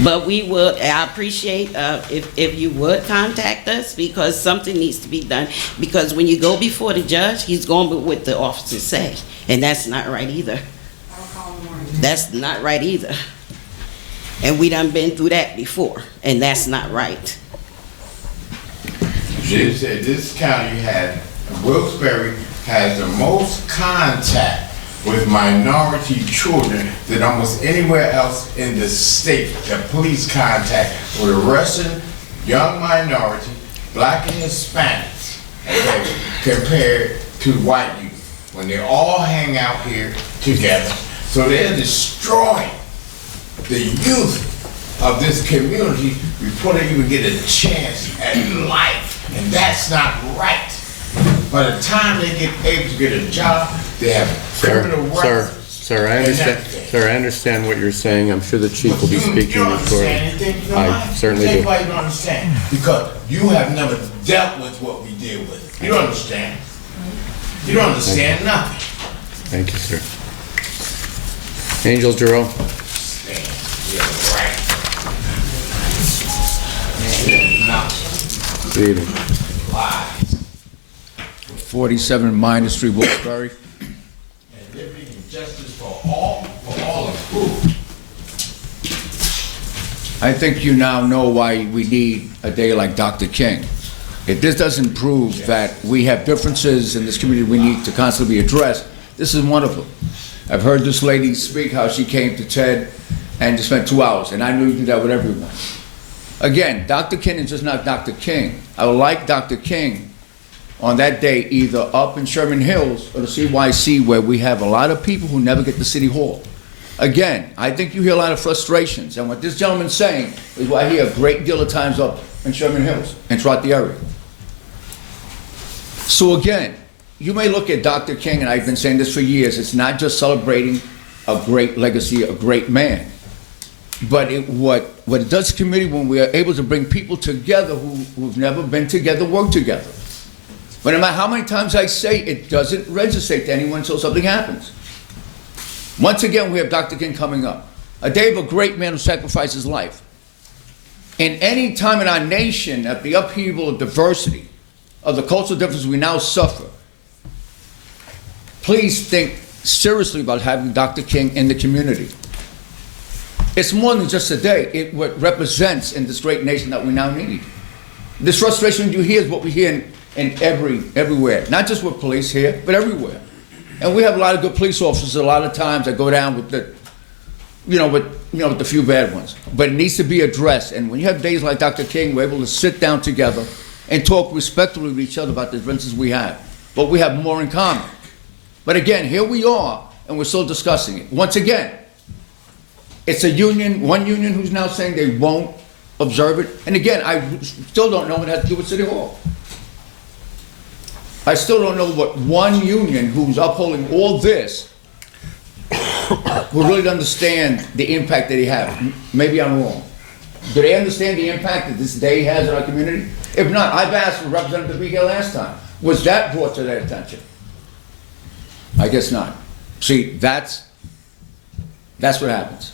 But I appreciate if you would contact us, because something needs to be done. Because when you go before the judge, he's going with what the officers say. And that's not right either. That's not right either. And we done been through that before, and that's not right. They said this county Wilkes-Barre has the most contact with minority children than almost anywhere else in the state. The police contact with arresting young minority, black and Hispanics, okay, compared to white youth, when they all hang out here together. So they're destroying the youth of this community before they even get a chance at life, and that's not right. By the time they get able to get a job, they have criminal records. Sir, I understand what you're saying. I'm sure the chief will be speaking You don't before. understand anything? I certainly Tell you do. why you don't understand. Because you have never dealt with what we deal with. You don't understand. You don't understand nothing. Thank you, sir. Angel Giroux. Good evening. 47 Minor Street, Wilkes-Barre. And liberty and justice for all of who? I think you now know why we need a day like Dr. King. If this doesn't prove that we have differences in this community we need to constantly be addressed, this is one of them. I've heard this lady speak how she came to TED and just spent 2 hours, and I knew you did that with everyone. Again, Dr. King is just not Dr. King. I would like Dr. King on that day either up in Sherman Hills or the CYC, where we have a lot of people who never get to City Hall. Again, I think you hear a lot of frustrations, and what this gentleman's saying is what I hear a great deal of times up in Sherman Hills and throughout the area. So again, you may look at Dr. King, and I've been saying this for years, it's not just celebrating a great legacy, a great man, but what it does to the community when we are able to bring people together who've never been together, work together. But no matter how many times I say, it doesn't register to anyone until something happens. Once again, we have Dr. King coming up, a day of a great man who sacrificed his life. And any time in our nation, at the upheaval of diversity, of the cultural differences we now suffer, please think seriously about having Dr. King in the community. It's more than just a day. It what represents in this great nation that we now need. This frustration you hear is what we hear in everywhere, not just with police here, but everywhere. And we have a lot of good police officers a lot of times that go down with with the few bad ones. But it needs to be addressed. And when you have days like Dr. King, we're able to sit down together and talk respectfully with each other about the differences we have. But we have more in common. But again, here we are, and we're still discussing it. Once again, it's a union, one union who's now saying they won't observe it. And again, I still don't know what it has to do with City Hall. I still don't know what one union who's upholding all this who really understand the impact that they have. Maybe I'm wrong. Do they understand the impact that this day has in our community? If not, I've asked for Representative to be here last time. Was that brought to their attention? I guess not. See, that's what happens.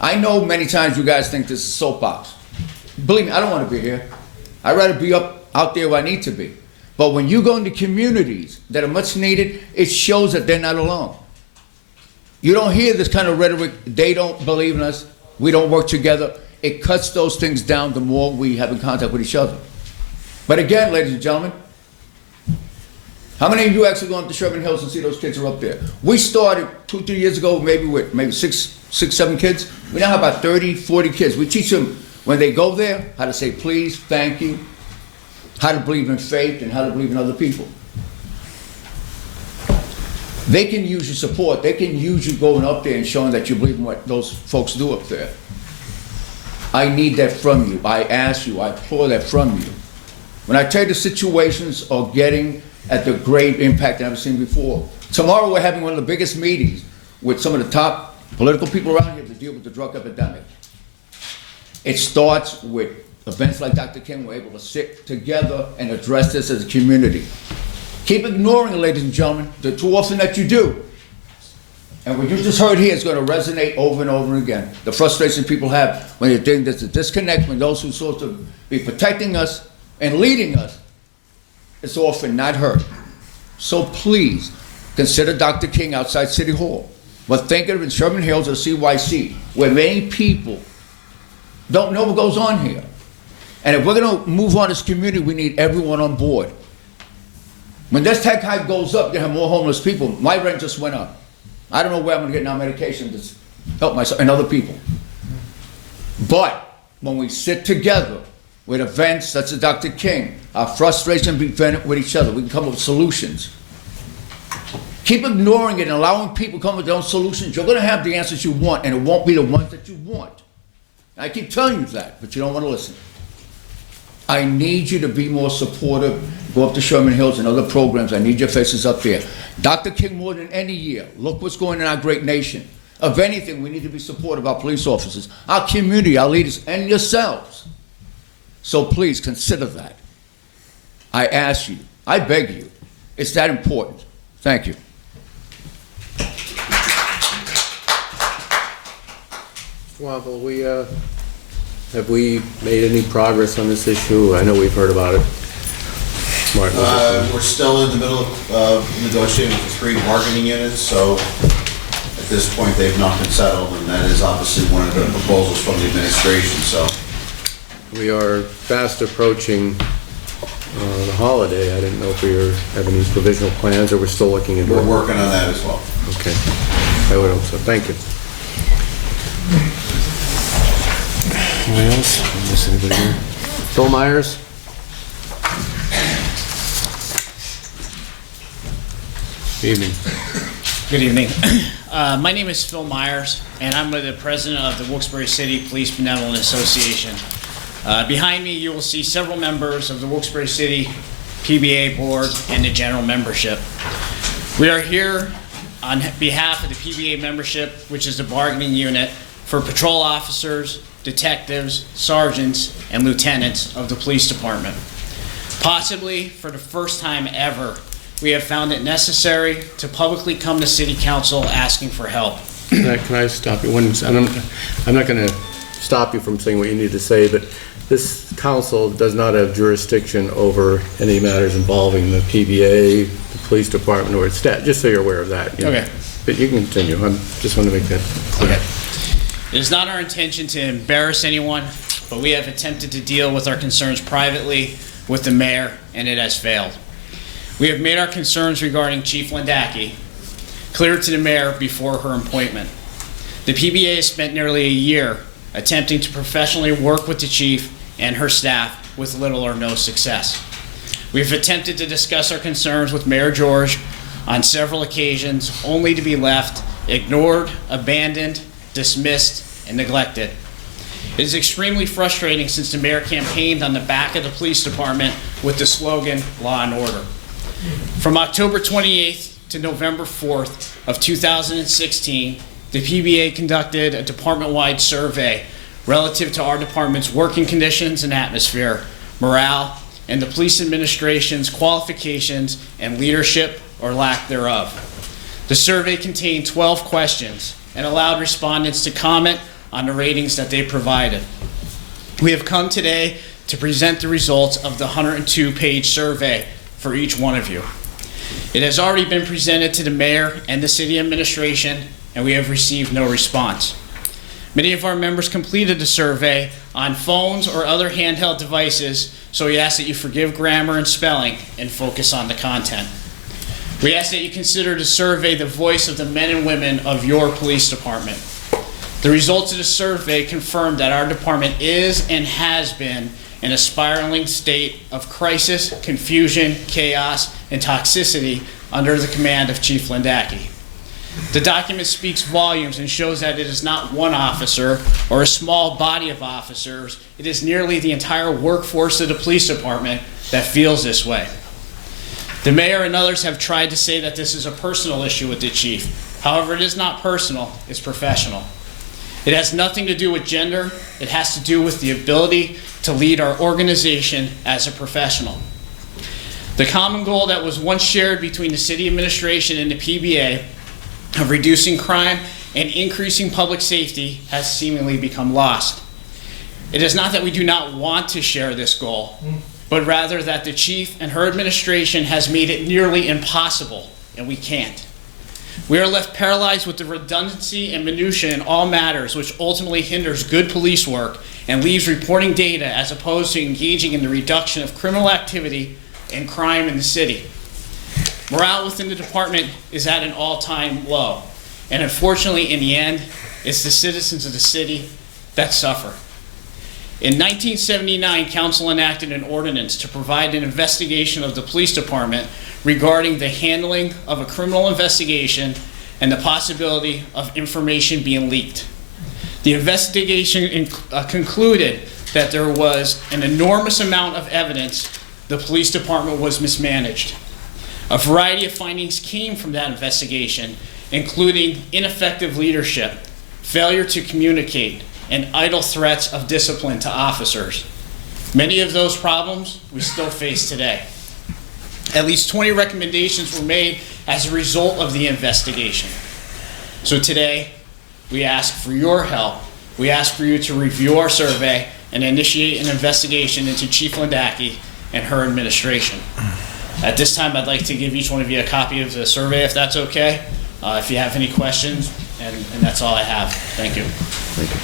I know many times you guys think this is soapbox. Believe me, I don't want to be here. I'd rather be out there where I need to be. But when you go into communities that are much needed, it shows that they're not alone. You don't hear this kind of rhetoric, they don't believe in us, we don't work together. It cuts those things down the more we have in contact with each other. But again, ladies and gentlemen, how many of you actually go up to Sherman Hills and see those kids are up there? We started 2-3 years ago, maybe with 6, 7 kids. We now have about 30, 40 kids. We teach them when they go there, how to say please, thank you, how to believe in faith, and how to believe in other people. They can use your support. They can use you going up there and showing that you believe in what those folks do up there. I need that from you. I ask you, I implore that from you. When I tell you the situations are getting at the great impact I've seen before. Tomorrow we're having one of the biggest meetings with some of the top political people around here to deal with the drug epidemic. It starts with events like Dr. King. We're able to sit together and address this as a community. Keep ignoring it, ladies and gentlemen, the too often that you do. And what you just heard here is going to resonate over and over again. The frustration people have when they think there's a disconnect when those who are supposed to be protecting us and leading us is often not heard. So please, consider Dr. King outside City Hall. But think of it in Sherman Hills or CYC, where many people don't know what goes on here. And if we're going to move on as a community, we need everyone on board. When this tech hype goes up, you have more homeless people. My rent just went up. I don't know where I'm going to get now medication to help myself and other people. But when we sit together with events such as Dr. King, our frustration be vented with each other. We can come up with solutions. Keep ignoring it and allowing people to come with their own solutions. You're going to have the answers you want, and it won't be the ones that you want. I keep telling you that, but you don't want to listen. I need you to be more supportive. Go up to Sherman Hills and other programs. I need your faces up there. Dr. King, more than any year, look what's going on in our great nation. Of anything, we need to be supportive of our police officers, our community, our leaders, and yourselves. So please consider that. I ask you, I beg you. It's that important. Thank you. Well, have we made any progress on this issue? I know we've heard about it. Martin, we're still in the middle of negotiating with the 3 bargaining units, so at this point they've not been settled, and that is obviously one of the proposals from the administration. So we are fast approaching the holiday. I didn't know if we were having these provisional plans, or we're still looking into it. We're working on that as well. Okay, I would hope so. Thank you. Anybody else? I don't miss anybody here. Phil Myers? Evening. Good evening. My name is Phil Myers, and I'm the president of the Wilkes-Barre City Police Benevolent Association. Behind me, you will see several members of the Wilkes-Barre City PBA board and the general membership. We are here on behalf of the PBA membership, which is the bargaining unit for patrol officers, detectives, sergeants, and lieutenants of the police department. Possibly for the first time ever, we have found it necessary to publicly come to City Council asking for help. Can I stop you? I'm not going to stop you from saying what you need to say, but this council does not have jurisdiction over any matters involving the PBA, the police department, or its staff, just so you're aware of that. Okay. But you can continue. I just want to make that clear. Okay. It is not our intention to embarrass anyone, but we have attempted to deal with our concerns privately with the mayor, and it has failed. We have made our concerns regarding Chief Landacki clear to the mayor before her appointment. The PBA has spent nearly a year attempting to professionally work with the chief and her staff with little or no success. We've attempted to discuss our concerns with Mayor George on several occasions, only to be left ignored, abandoned, dismissed, and neglected. It is extremely frustrating since the mayor campaigned on the back of the police department with the slogan, Law and Order. From October 28th to November 4th of 2016, the PBA conducted a department-wide survey relative to our department's working conditions and atmosphere, morale, and the police administration's qualifications and leadership or lack thereof. The survey contained 12 questions and allowed respondents to comment on the ratings that they provided. We have come today to present the results of the 102-page survey for each one of you. It has already been presented to the mayor and the city administration, and we have received no response. Many of our members completed the survey on phones or other handheld devices, so we ask that you forgive grammar and spelling and focus on the content. We ask that you consider the survey the voice of the men and women of your police department. The results of the survey confirm that our department is and has been in a spiraling state of crisis, confusion, chaos, and toxicity under the command of Chief Landacki. The document speaks volumes and shows that it is not one officer or a small body of officers. It is nearly the entire workforce of the police department that feels this way. The mayor and others have tried to say that this is a personal issue with the chief. However, it is not personal, it's professional. It has nothing to do with gender. It has to do with the ability to lead our organization as a professional. The common goal that was once shared between the city administration and the PBA of reducing crime and increasing public safety has seemingly become lost. It is not that we do not want to share this goal, but rather that the chief and her administration has made it nearly impossible, and we can't. We are left paralyzed with the redundancy and minutia in all matters, which ultimately hinders good police work and leaves reporting data as opposed to engaging in the reduction of criminal activity and crime in the city. Morale within the department is at an all-time low, and unfortunately, in the end, it's the citizens of the city that suffer. In 1979, council enacted an ordinance to provide an investigation of the police department regarding the handling of a criminal investigation and the possibility of information being leaked. The investigation concluded that there was an enormous amount of evidence the police department was mismanaged. A variety of findings came from that investigation, including ineffective leadership, failure to communicate, and idle threats of discipline to officers. Many of those problems we still face today. At least 20 recommendations were made as a result of the investigation. So today, we ask for your help. We ask for you to review our survey and initiate an investigation into Chief Landacki and her administration. At this time, I'd like to give each one of you a copy of the survey, if that's okay. If you have any questions, and that's all I have. Thank you. Thank you.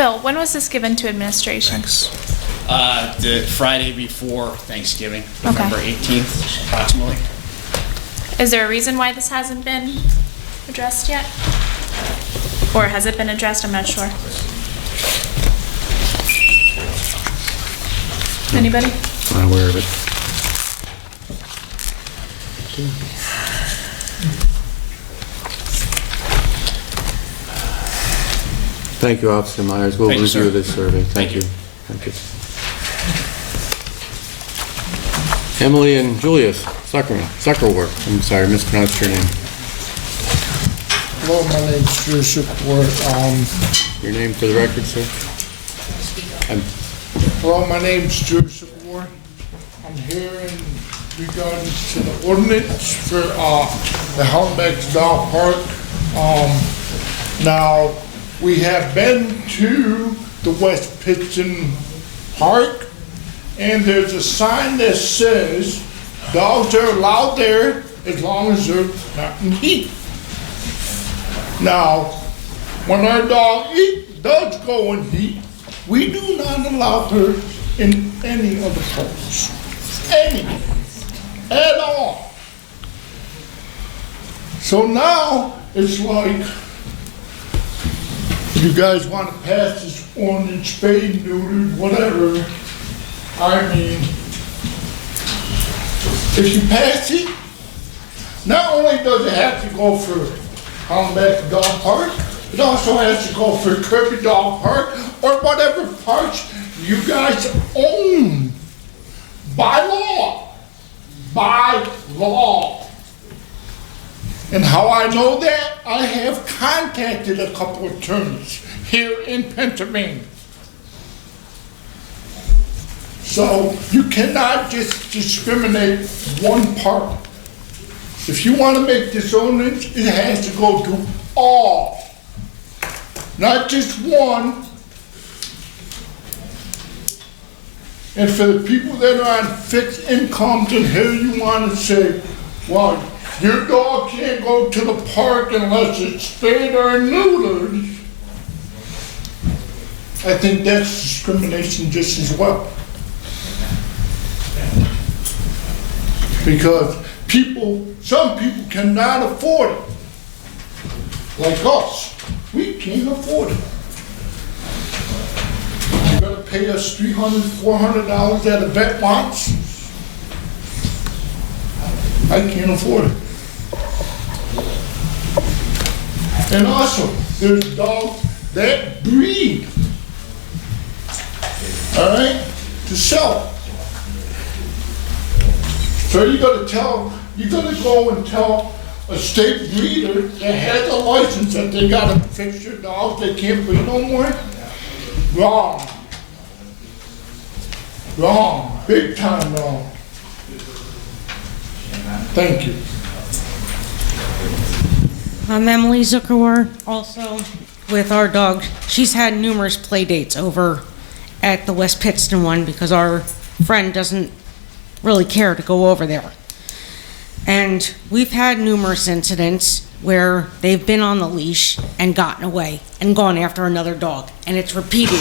Phil, when was this given to administration? The Friday before Thanksgiving, Okay. November 18th, approximately. Is there a reason why this hasn't been addressed yet? Or has it been addressed? I'm not sure. Anybody? I'm aware of it. Thank you, Officer Myers. We'll Thank you, review sir. this survey. Thank you. Thank you. Emily and Julius Zuckerworth. I'm sorry, I mispronounced your name. Hello, my name's Drew Zuckerworth. Your name for the record, sir? Hello, my name's Drew Zuckerworth. I'm here in regards to the ordinance for the Hellenbeck's Dog Park. Now, we have been to the West Pittston Park, and there's a sign that says dogs are allowed there as long as they're not in heat. Now, when our dog does go in heat, we do not allow her in any of the parks. Any. At all. So now, it's like, you guys want to pass this ordinance, spayed, neutered, whatever. I mean, if you pass it, not only does it have to go for Hellenbeck Dog Park, it also has to go for Kirby Dog Park or whatever parks you guys own by law. By law. And how I know that, I have contacted a couple of attorneys here in Pennsylvania. So you cannot just discriminate one park. If you want to make this ordinance, it has to go to all, not just one. And for the people that are on fixed incomes, and here you want to say, well, your dog can't go to the park unless it's spayed or neutered. I think that's discrimination just as well. Because some people cannot afford it. Like us, we can't afford it. You gotta pay us $300, $400 that a vet wants. I can't afford it. And also, there's dogs that breed, all right, to sell. So you gotta go and tell a state breeder that has a license that they gotta fix your dogs, they can't breed no more? Wrong. Wrong, big time wrong. Thank you. I'm Emily Zuckerwer, also with our dog. She's had numerous play dates over at the West Pittston one because our friend doesn't really care to go over there. And we've had numerous incidents where they've been on the leash and gotten away and gone after another dog. And it's repeated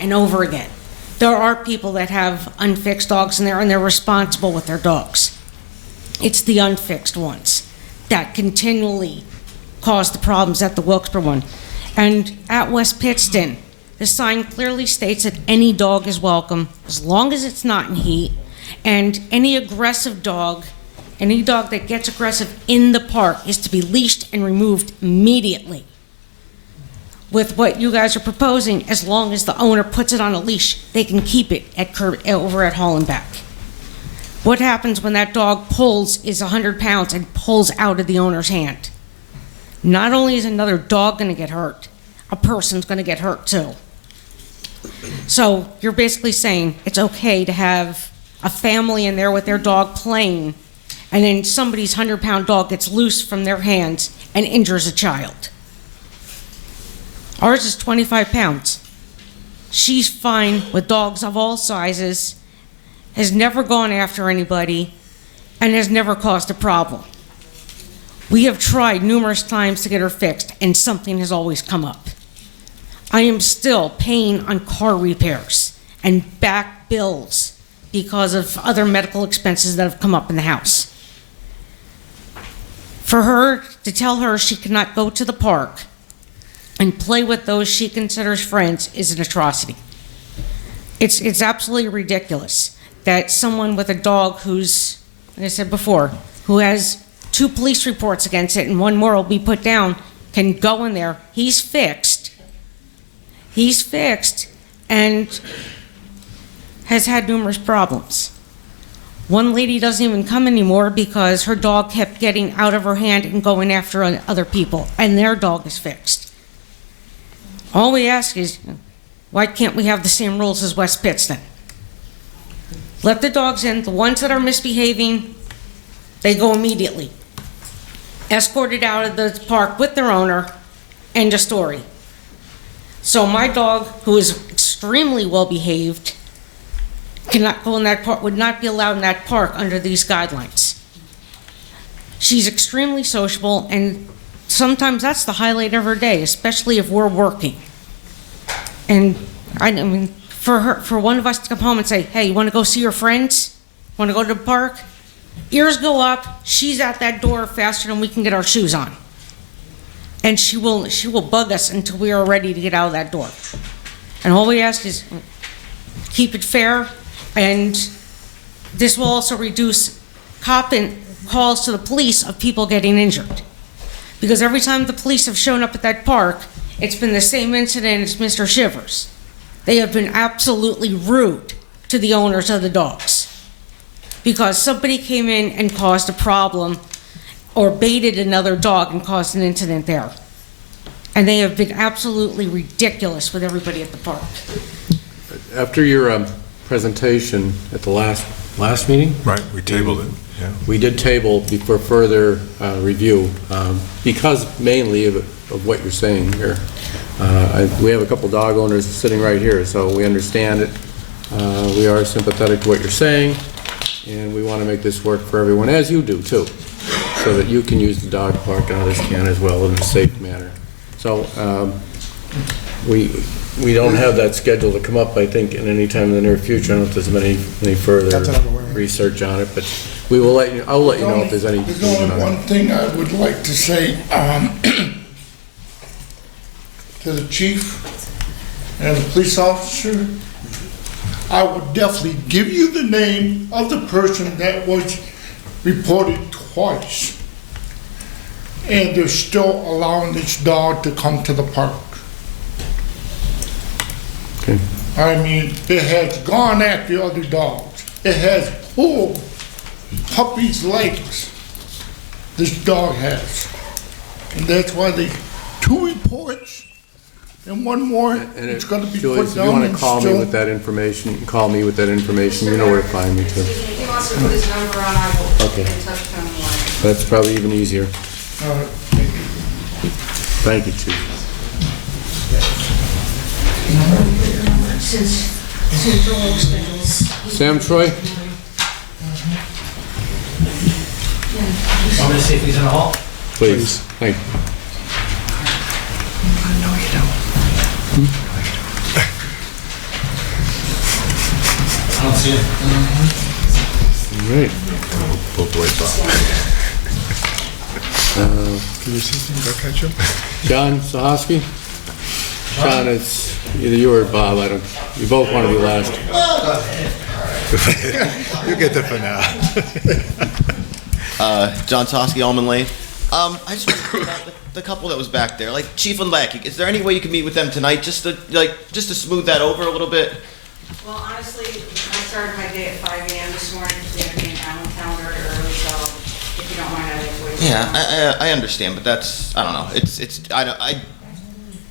and over again. There are people that have unfixed dogs in there and they're responsible with their dogs. It's the unfixed ones that continually cause the problems at the Wilkes-Barre one. And at West Pittston, the sign clearly states that any dog is welcome as long as it's not in heat. And any aggressive dog, any dog that gets aggressive in the park is to be leashed and removed immediately. With what you guys are proposing, as long as the owner puts it on a leash, they can keep it over at Hollenbeck. What happens when that dog is 100 pounds and pulls out of the owner's hand? Not only is another dog going to get hurt, a person's going to get hurt too. So you're basically saying it's okay to have a family in there with their dog playing, and then somebody's 100-pound dog gets loose from their hands and injures a child. Ours is 25 pounds. She's fine with dogs of all sizes, has never gone after anybody, and has never caused a problem. We have tried numerous times to get her fixed, and something has always come up. I am still paying on car repairs and back bills because of other medical expenses that have come up in the house. For her to tell her she cannot go to the park and play with those she considers friends is an atrocity. It's absolutely ridiculous that someone with a dog who's, like I said before, who has 2 police reports against it and 1 more will be put down, can go in there. He's fixed, and has had numerous problems. One lady doesn't even come anymore because her dog kept getting out of her hand and going after other people, and their dog is fixed. All we ask is, why can't we have the same rules as West Pittston? Let the dogs in. The ones that are misbehaving, they go immediately. Escorted out of the park with their owner, end of story. So my dog, who is extremely well behaved, cannot go in that park, would not be allowed in that park under these guidelines. She's extremely sociable, and sometimes that's the highlight of her day, especially if we're working. And I mean, for one of us to come home and say, hey, you want to go see your friends? Want to go to the park? Ears go up, she's at that door faster than we can get our shoes on. And she will bug us until we are ready to get out of that door. And all we ask is keep it fair, and this will also reduce calls to the police of people getting injured. Because every time the police have shown up at that park, it's been the same incident as Mr. Shivers. They have been absolutely rude to the owners of the dogs because somebody came in and caused a problem or baited another dog and caused an incident there. And they have been absolutely ridiculous with everybody at the park. After your presentation at the last meeting? Right, we tabled it, yeah. We did table for further review because mainly of what you're saying here. We have a couple dog owners sitting right here, so we understand it. We are sympathetic to what you're saying, and we want to make this work for everyone, as you do too, so that you can use the dog park and others can as well in a safe manner. So we don't have that scheduled to come up, I think, in any time in the near future. I don't know if there's any further That's what I'm aware of. research on it, but we will let you, I'll let you know if there's any. There's only one thing I would like to say, to the chief and the police officer. I would definitely give you the name of the person that was reported twice. And they're still allowing this dog to come to the park. Okay. I mean, it has gone after other dogs. It has pulled puppies' legs. This dog has. And that's why they, 2 reports and 1 more, And it's gonna be Julie, put if you down want and to call me still. with that information, you can call me with that information. You know where to find me too. If he wants to put his number on, I will Okay. get in touch with him online. That's probably even easier. Thank Thank you. you, Chief. Since Joel schedules. Sam Troy? Want me to see if he's in the hall? Please. Thank you. I don't see it. All right. Both ways Can you see things? I'll catch him. John Sahoski? John, it's either you or Bob. I don't, you both want to be last. You get the finale. John Toski, Almond Lane. I just want to talk about the couple that was back there, like Chief and Lackey. Is there any way you can meet with them tonight, just to smooth that over a little bit? Well, honestly, I started my day at 5 a.m. this morning because we had to be in Allentown very early, so if you don't mind, I'd like to wait. Yeah, I understand, but that's, I don't know.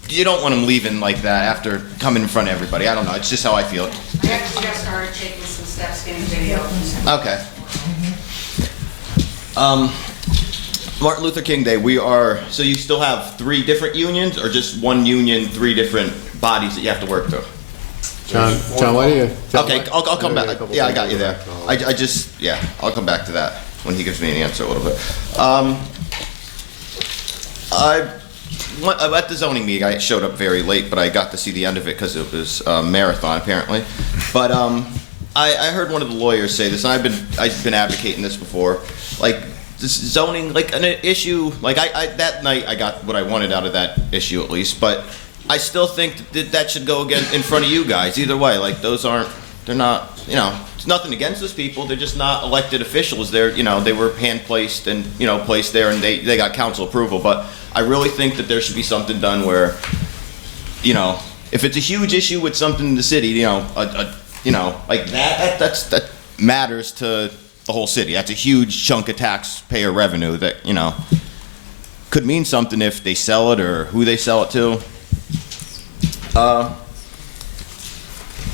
You don't want them leaving like that after coming in front of everybody. I don't know. It's just how I feel. I actually just started taking some steps, getting video. Okay. Martin Luther King Day, so you still have 3 different unions, or just 1 union, 3 different bodies that you have to work through? John, why do you? Okay, I'll come back. Yeah, I got you there. I'll come back to that when he gives me an answer a little bit. At the zoning meeting, I showed up very late, but I got to see the end of it because it was a marathon, apparently. But I heard one of the lawyers say this, and I've been advocating this before. Like, this zoning, like an issue, like that night I got what I wanted out of that issue at least, but I still think that should go again in front of you guys. Either way, like they're not, it's nothing against those people. They're just not elected officials. They were hand placed and, placed there, and they got council approval. But I really think that there should be something done where, if it's a huge issue with something in the city, like that matters to the whole city. That's a huge chunk of taxpayer revenue that, could mean something if they sell it or who they sell it to.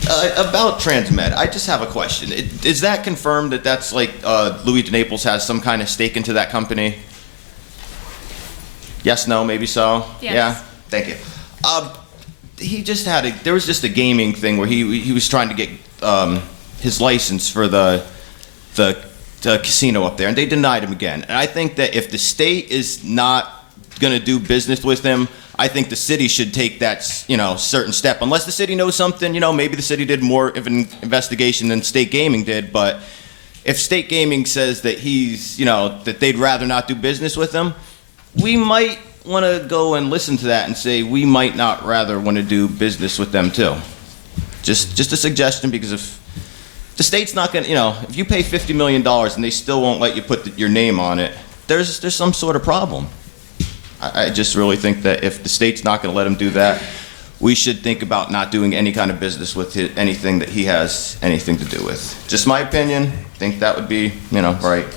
About Transmed, I just have a question. Is that confirmed that that's like Louis de Naples has some kind of stake into that company? Yes, no, maybe so? Yes. Yeah? Thank you. There was just a gaming thing where he was trying to get his license for the casino up there, and they denied him again. And I think that if the state is not going to do business with him, I think the city should take that, certain step. Unless the city knows something, maybe the city did more of an investigation than state gaming did. But if state gaming says that that they'd rather not do business with him, we might want to go and listen to that and say we might not rather want to do business with them too. Just a suggestion, because if the state's not going to, if you pay $50 million and they still won't let you put your name on it, there's some sort of problem. I just really think that if the state's not going to let him do that, we should think about not doing any kind of business with anything that he has anything to do with. Just my opinion. I think that would be, right.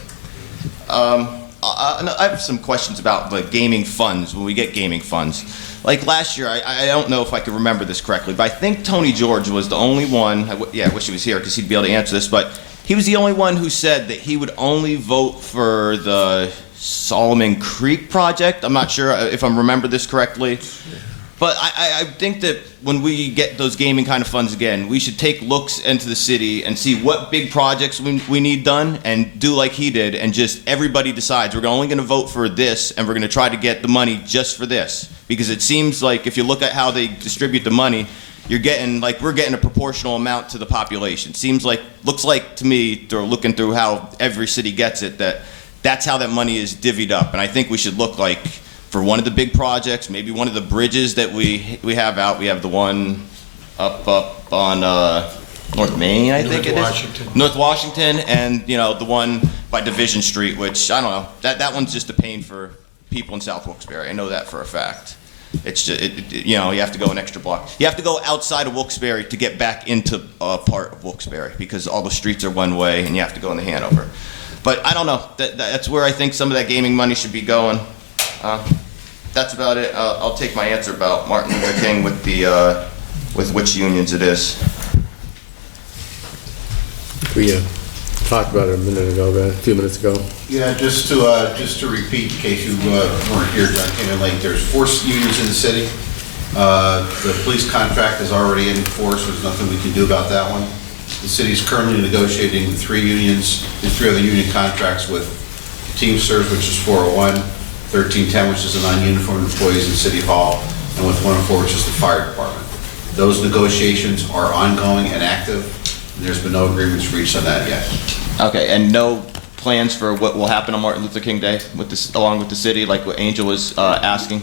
I have some questions about the gaming funds, when we get gaming funds. Like last year, I don't know if I can remember this correctly, but I think Tony George was the only one, I wish he was here because he'd be able to answer this, but he was the only one who said that he would only vote for the Solomon Creek project. I'm not sure if I remember this correctly. But I think that when we get those gaming kind of funds again, we should take looks into the city and see what big projects we need done and do like he did, and just everybody decides we're only going to vote for this and we're going to try to get the money just for this. Because it seems like if you look at how they distribute the money, you're getting, like, we're getting a proportional amount to the population. Looks like to me, through looking through how every city gets it, that's how that money is divvied up. And I think we should look like, for one of the big projects, maybe one of the bridges that we have out, we have the one up on North Main, I think it is. North Washington, and, you know, the one by Division Street, which, I don't know, that one's just a pain for people in South Wilkes-Barre. I know that for a fact. It's just, you know, you have to go an extra block. You have to go outside of Wilkes-Barre to get back into a part of Wilkes-Barre, because all the streets are one way, and you have to go into Hanover. But I don't know, that's where I think some of that gaming money should be going. That's about it. I'll take my answer about Martin Luther King with which unions it is. We talked about it a few minutes ago. Yeah, just to repeat, in case you weren't here, John came in late, there's 4 unions in the city. The police contract is already in force. There's nothing we can do about that one. The city is currently negotiating 3 unions, 3 other union contracts with Teamsters, which is 401, 1310, which is the non-uniformed employees in City Hall, and with 104, which is the fire department. Those negotiations are ongoing and active. There's been no agreements reached on that yet. Okay, and no plans for what will happen on Martin Luther King Day with this, along with the city, like what Angel was asking?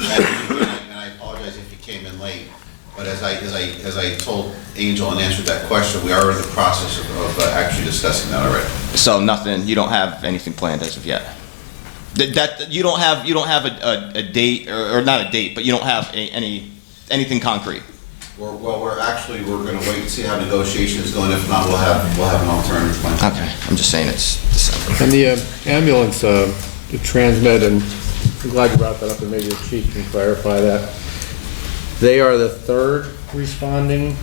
And I apologize if you came in late, but as I told Angel and answered that question, we are in the process of actually discussing that already. So nothing, you don't have anything planned as of yet? That you don't have a date, or not a date, but you don't have anything concrete? We're going to wait and see how negotiations go, and if not, we'll have an alternative plan. Okay, I'm just saying it's December. And the ambulance, the Transmed, and I'm glad you brought that up, and maybe the chief can clarify that. They are the 3rd responding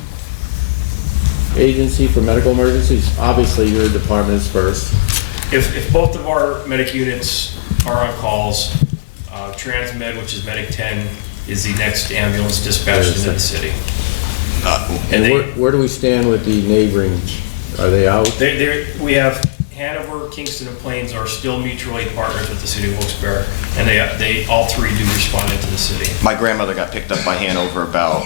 agency for medical emergencies. Obviously, your department is first. If both of our medic units are on calls, Transmed, which is Medic 10, is the next ambulance dispatched into the city. And where do we stand with the neighboring? Are they out? We have Hanover, Kingston, and Plains are still mutual aid partners with the city of Wilkes-Barre, and they all 3 do respond into the city. My grandmother got picked up by Hanover about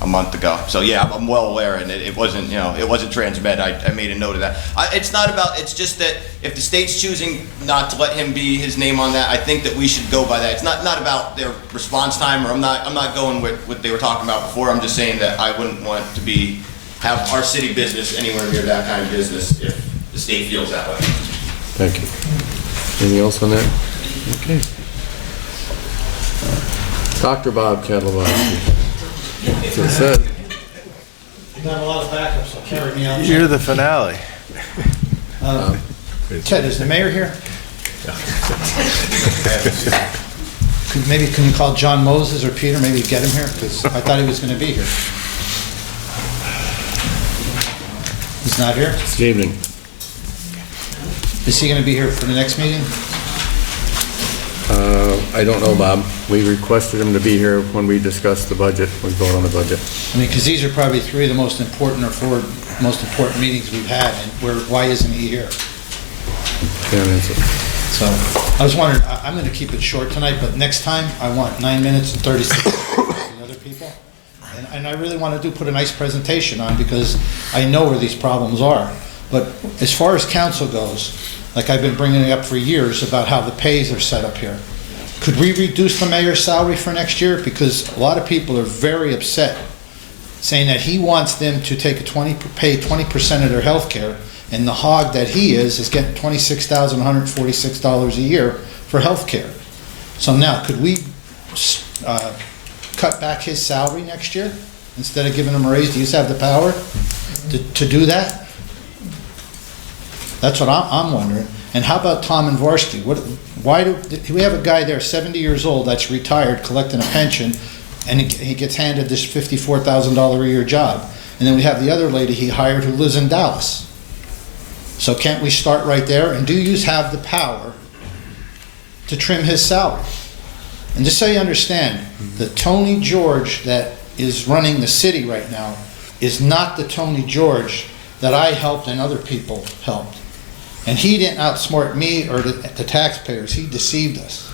a month ago. So yeah, I'm well aware, and it wasn't, you know, it wasn't Transmed. I made a note of that. It's not about, it's just that if the state's choosing not to let him be his name on that, I think that we should go by that. It's not about their response time, or I'm not going with what they were talking about before. I'm just saying that I wouldn't want to have our city business anywhere near that kind of business if the state feels that way. Thank you. Anything else on that? Okay. Dr. Bob Kedlowski. That's what it said. You have a lot of backup, so carry me out. You're the finale. Ted, is the mayor here? Maybe can you call John Moses or Peter, maybe get him here? Because I thought he was going to be here. He's not here? Good evening. Is he going to be here for the next meeting? I don't know, Bob. We requested him to be here when we discussed the budget, we voted on the budget. I mean, because these are probably 3 of the most important or 4 most important meetings we've had, and why isn't he here? Can't answer. So I was wondering, I'm going to keep it short tonight, but next time I want 9 minutes and 36 seconds for the other people. And I really want to put a nice presentation on, because I know where these problems are. But as far as council goes, like I've been bringing it up for years about how the pays are set up here. Could we reduce the mayor's salary for next year? Because a lot of people are very upset, saying that he wants them to pay 20% of their health care, and the hog that he is getting $26,146 a year for health care. So now, could we cut back his salary next year instead of giving him a raise? Do you have the power to do that? That's what I'm wondering. And how about Tom and Varsky? Why do we have a guy there, 70 years old, that's retired, collecting a pension, and he gets handed this $54,000 a year job? And then we have the other lady he hired who lives in Dallas. So can't we start right there? And do you have the power to trim his salary? And just so you understand, the Tony George that is running the city right now is not the Tony George that I helped and other people helped. And he didn't outsmart me or the taxpayers. He deceived us.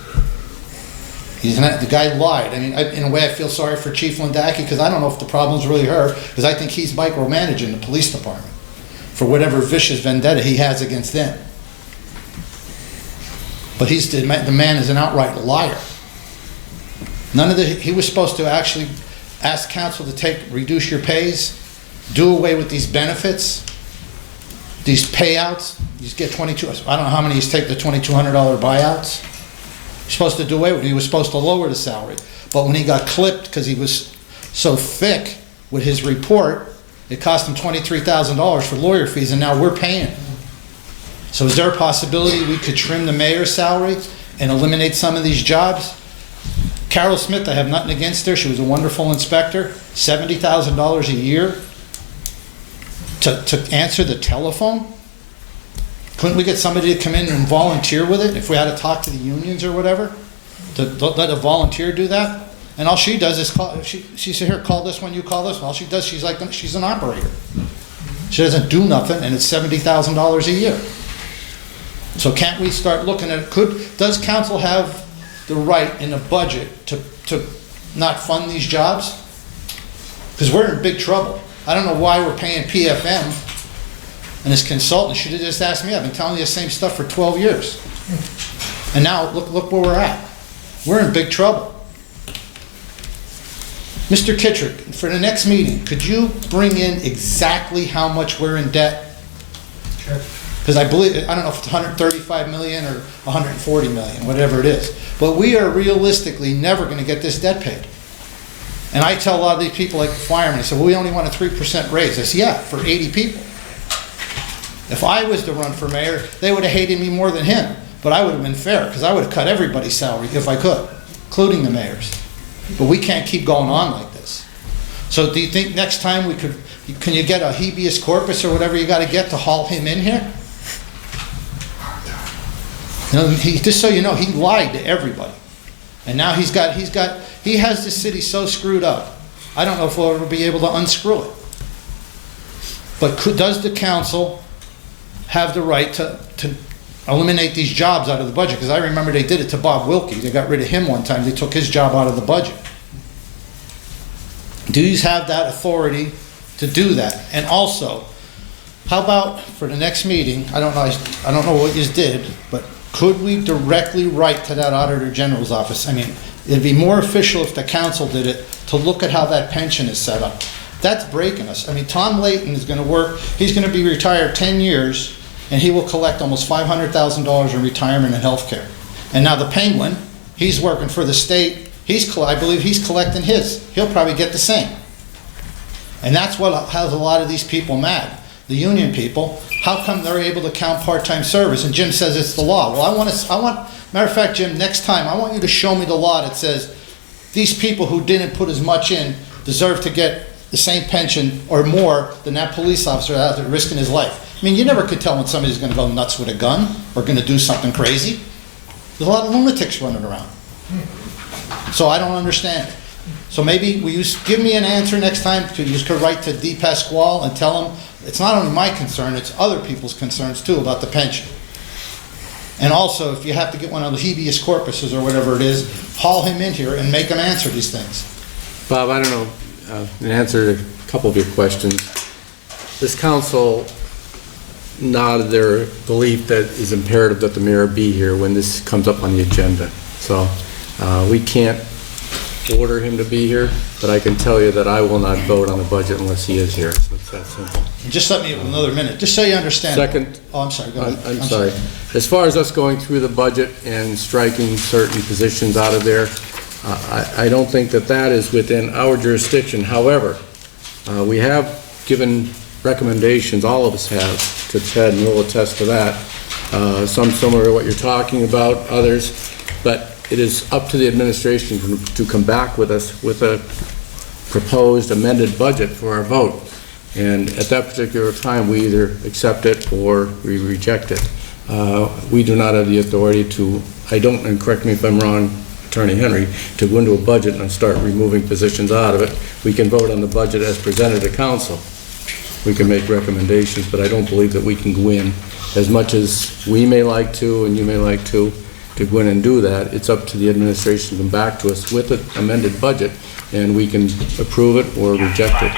The guy lied. I mean, in a way, I feel sorry for Chief Lindaki, because I don't know if the problem's really her, because I think he's micromanaging the police department for whatever vicious vendetta he has against them. But the man is an outright liar. He was supposed to actually ask council to reduce your pays, do away with these benefits, these payouts. You get I don't know how many he's taken the $2,200 buyouts. You're supposed to do away with it. He was supposed to lower the salary. But when he got clipped because he was so thick with his report, it cost him $23,000 for lawyer fees, and now we're paying it. So is there a possibility we could trim the mayor's salary and eliminate some of these jobs? Carol Smith, I have nothing against her. She was a wonderful inspector. $70,000 a year to answer the telephone? Couldn't we get somebody to come in and volunteer with it if we had to talk to the unions or whatever? To let a volunteer do that? And all she does is call, she said, here, call this one, you call this one. All she does, she's an operator. She doesn't do nothing, and it's $70,000 a year. So can't we start looking at, does council have the right in the budget to not fund these jobs? Because we're in big trouble. I don't know why we're paying PFM and his consultant. Should have just asked me. I've been telling you the same stuff for 12 years. And now look where we're at. We're in big trouble. Mr. Kittrick, for the next meeting, could you bring in exactly how much we're in debt? Sure. Because I don't know if it's 135 million or 140 million, whatever it is. But we are realistically never going to get this debt paid. And I tell a lot of these people, like the firemen, they say, well, we only want a 3% raise. I say, yeah, for 80 people. If I was to run for mayor, they would have hated me more than him. But I would have been fair, because I would have cut everybody's salary if I could, including the mayor's. But we can't keep going on like this. So do you think next time can you get a habeas corpus or whatever you got to get to haul him in here? You know, just so you know, he lied to everybody. And now he has the city so screwed up. I don't know if we'll ever be able to unscrew it. But does the council have the right to eliminate these jobs out of the budget? Because I remember they did it to Bob Wilkie. They got rid of him one time. They took his job out of the budget. Do you have that authority to do that? And also, how about for the next meeting, I don't know what you did, but could we directly write to that Auditor General's office? I mean, it'd be more official if the council did it, to look at how that pension is set up. That's breaking us. I mean, Tom Layton is going to work, he's going to be retired 10 years, and he will collect almost $500,000 in retirement and health care. And now the Penguin, he's working for the state, I believe he's collecting his. He'll probably get the same. And that's what has a lot of these people mad. The union people, how come they're able to count part-time service? And Jim says it's the law. Well, matter of fact, Jim, next time, I want you to show me the law that says these people who didn't put as much in deserve to get the same pension or more than that police officer out there risking his life. I mean, you never could tell when somebody's going to go nuts with a gun or going to do something crazy. There's a lot of lunatics running around. So I don't understand it. So maybe will you give me an answer next time? You could write to D. Pasquale and tell him it's not only my concern, it's other people's concerns too about the pension. And also, if you have to get one of the habeas corpuses or whatever it is, haul him in here and make him answer these things. Bob, I don't know, in answer to a couple of your questions, this council nodded their belief that it's imperative that the mayor be here when this comes up on the agenda. So we can't order him to be here, but I can tell you that I will not vote on the budget unless he is here. So it's that simple. Just let me have another minute, just so you understand. Second. Oh, I'm sorry, go ahead. I'm sorry. As far as us going through the budget and striking certain positions out of there, I don't think that is within our jurisdiction. However, we have given recommendations, all of us have, to Ted, and we'll attest to that. Some similar to what you're talking about, others, but it is up to the administration to come back with us with a proposed amended budget for our vote. And at that particular time, we either accept it or we reject it. We do not have the authority to, and correct me if I'm wrong, Attorney Henry, to go into a budget and start removing positions out of it. We can vote on the budget as presented to council. We can make recommendations, but I don't believe that we can go in as much as we may like to and you may like to. to go in and do that. It's up to the administration to come back to us with an amended budget, and we can approve it or reject it.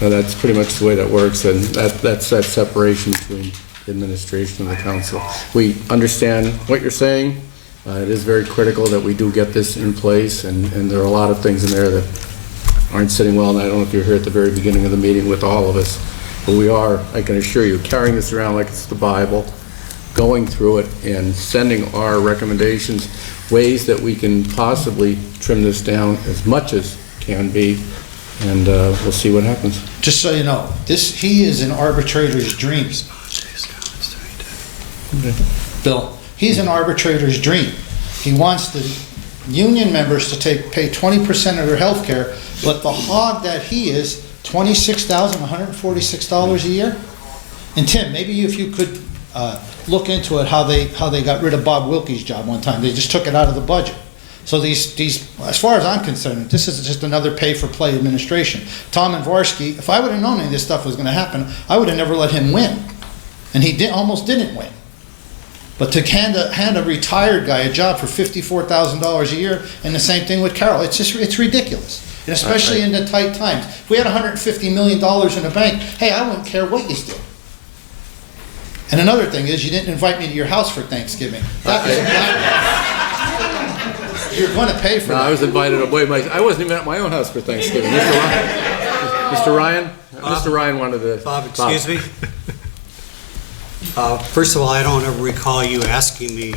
That's pretty much the way that works, and that's that separation between the administration and the council. We understand what you're saying. It is very critical that we do get this in place, and there are a lot of things in there that aren't sitting well, and I don't know if you're here at the very beginning of the meeting with all of us, but we are, I can assure you, carrying this around like it's the Bible, going through it and sending our recommendations, ways that we can possibly trim this down as much as can be, and we'll see what happens. Just so you know, he is an arbitrator's dream. Bill, he's an arbitrator's dream. He wants the union members to pay 20% of their health care, but the hog that he is, $26,146 a year? And Tim, maybe if you could look into it, how they got rid of Bob Wilkie's job one time. They just took it out of the budget. So these, as far as I'm concerned, this is just another pay-for-play administration. Tom and Varsky, if I would have known any of this stuff was going to happen, I would have never let him win. And he almost didn't win. But to hand a retired guy a job for $54,000 a year, and the same thing with Carol, it's ridiculous. And especially in the tight times. If we had $150 million in the bank, hey, I wouldn't care what you did. And another thing is, you didn't invite me to your house for Thanksgiving. That was a black. You're going to pay for that. I was invited away. I wasn't even at my own house for Thanksgiving. Mr. Ryan wanted to. Bob, excuse me. First of all, I don't ever recall you asking me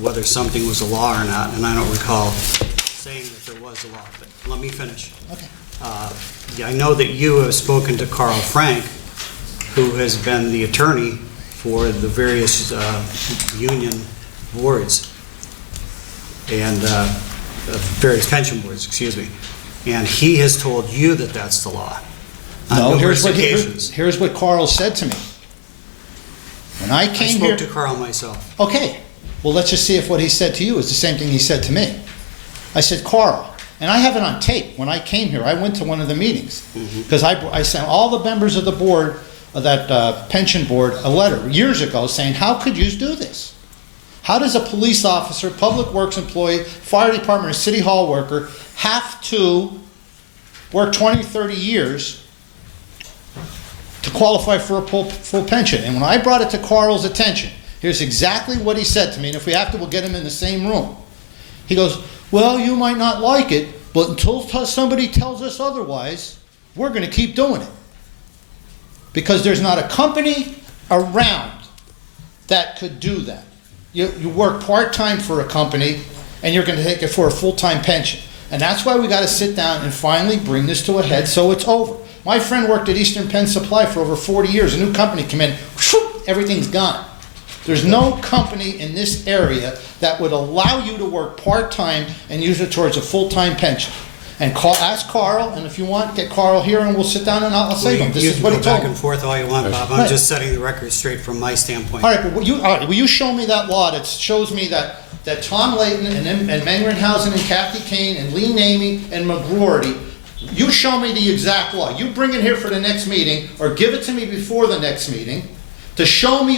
whether something was a law or not, and I don't recall saying that there was a law. But let me finish. Okay. I know that you have spoken to Carl Frank, who has been the attorney for the various union boards and various pension boards, excuse me, and he has told you that that's the law. No, here's what Carl said to me. When I came here... I spoke to Carl myself. Okay. Well, let's just see if what he said to you is the same thing he said to me. I said, Carl, and I have it on tape. When I came here, I went to one of the meetings because I sent all the members of the board, of that pension board, a letter years ago saying, how could you do this? How does a police officer, public works employee, fire department, or city hall worker have to work 20, 30 years to qualify for a full pension? And when I brought it to Carl's attention, here's exactly what he said to me, and if we have to, we'll get him in the same room. He goes, well, you might not like it, but until somebody tells us otherwise, we're going to keep doing it. Because there's not a company around that could do that. You work part-time for a company, and you're going to take it for a full-time pension. And that's why we got to sit down and finally bring this to a head so it's over. My friend worked at Eastern Penn Supply for over 40 years. A new company came in, whoop, everything's gone. There's no company in this area that would allow you to work part-time and use it towards a full-time pension. And ask Carl, and if you want, get Carl here and we'll sit down and I'll say to him. This is what he told me. You can go back and forth all you want, Bob. I'm just setting the record straight from my standpoint. All right, but will you show me that law that shows me that Tom Layton and Mengrenhausen and Kathy Kane and Lee Namey and McGroarty, you show me the exact law. You bring it here for the next meeting or give it to me before the next meeting to show me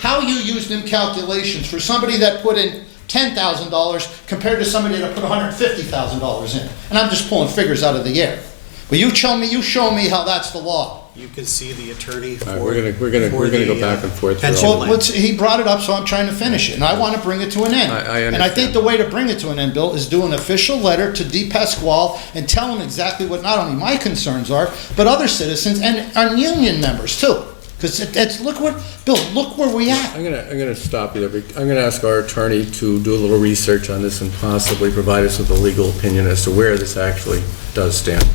how you used them calculations for somebody that put in $10,000 compared to somebody that put $150,000 in. And I'm just pulling figures out of the air. But you show me how that's the law. You can see the attorney for we're gonna go back and forth. Well, he brought it up, so I'm trying to finish it, and I want to bring it to an end. I understand. And I think the way to bring it to an end, Bill, is do an official letter to D. Pasquale and tell him exactly what not only my concerns are, but other citizens and our union members too. Because look where we at. I'm gonna stop you there. I'm gonna ask our attorney to do a little research on this and possibly provide us with a legal opinion as to where this actually does stand.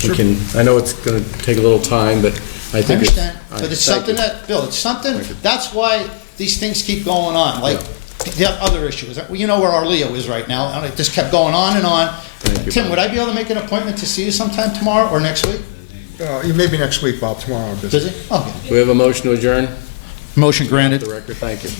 Sure. I know it's gonna take a little time, but I think it's something Bill, it's something, that's why these things keep going on. Like the other issues. You know where our Leo is right now. And it just kept going on and on. Tim, would I be able to make an appointment to see you sometime tomorrow or next week? Maybe next week, Bob. Tomorrow I'm busy. Okay. We have a motion to adjourn. Motion granted. The record. Thank you.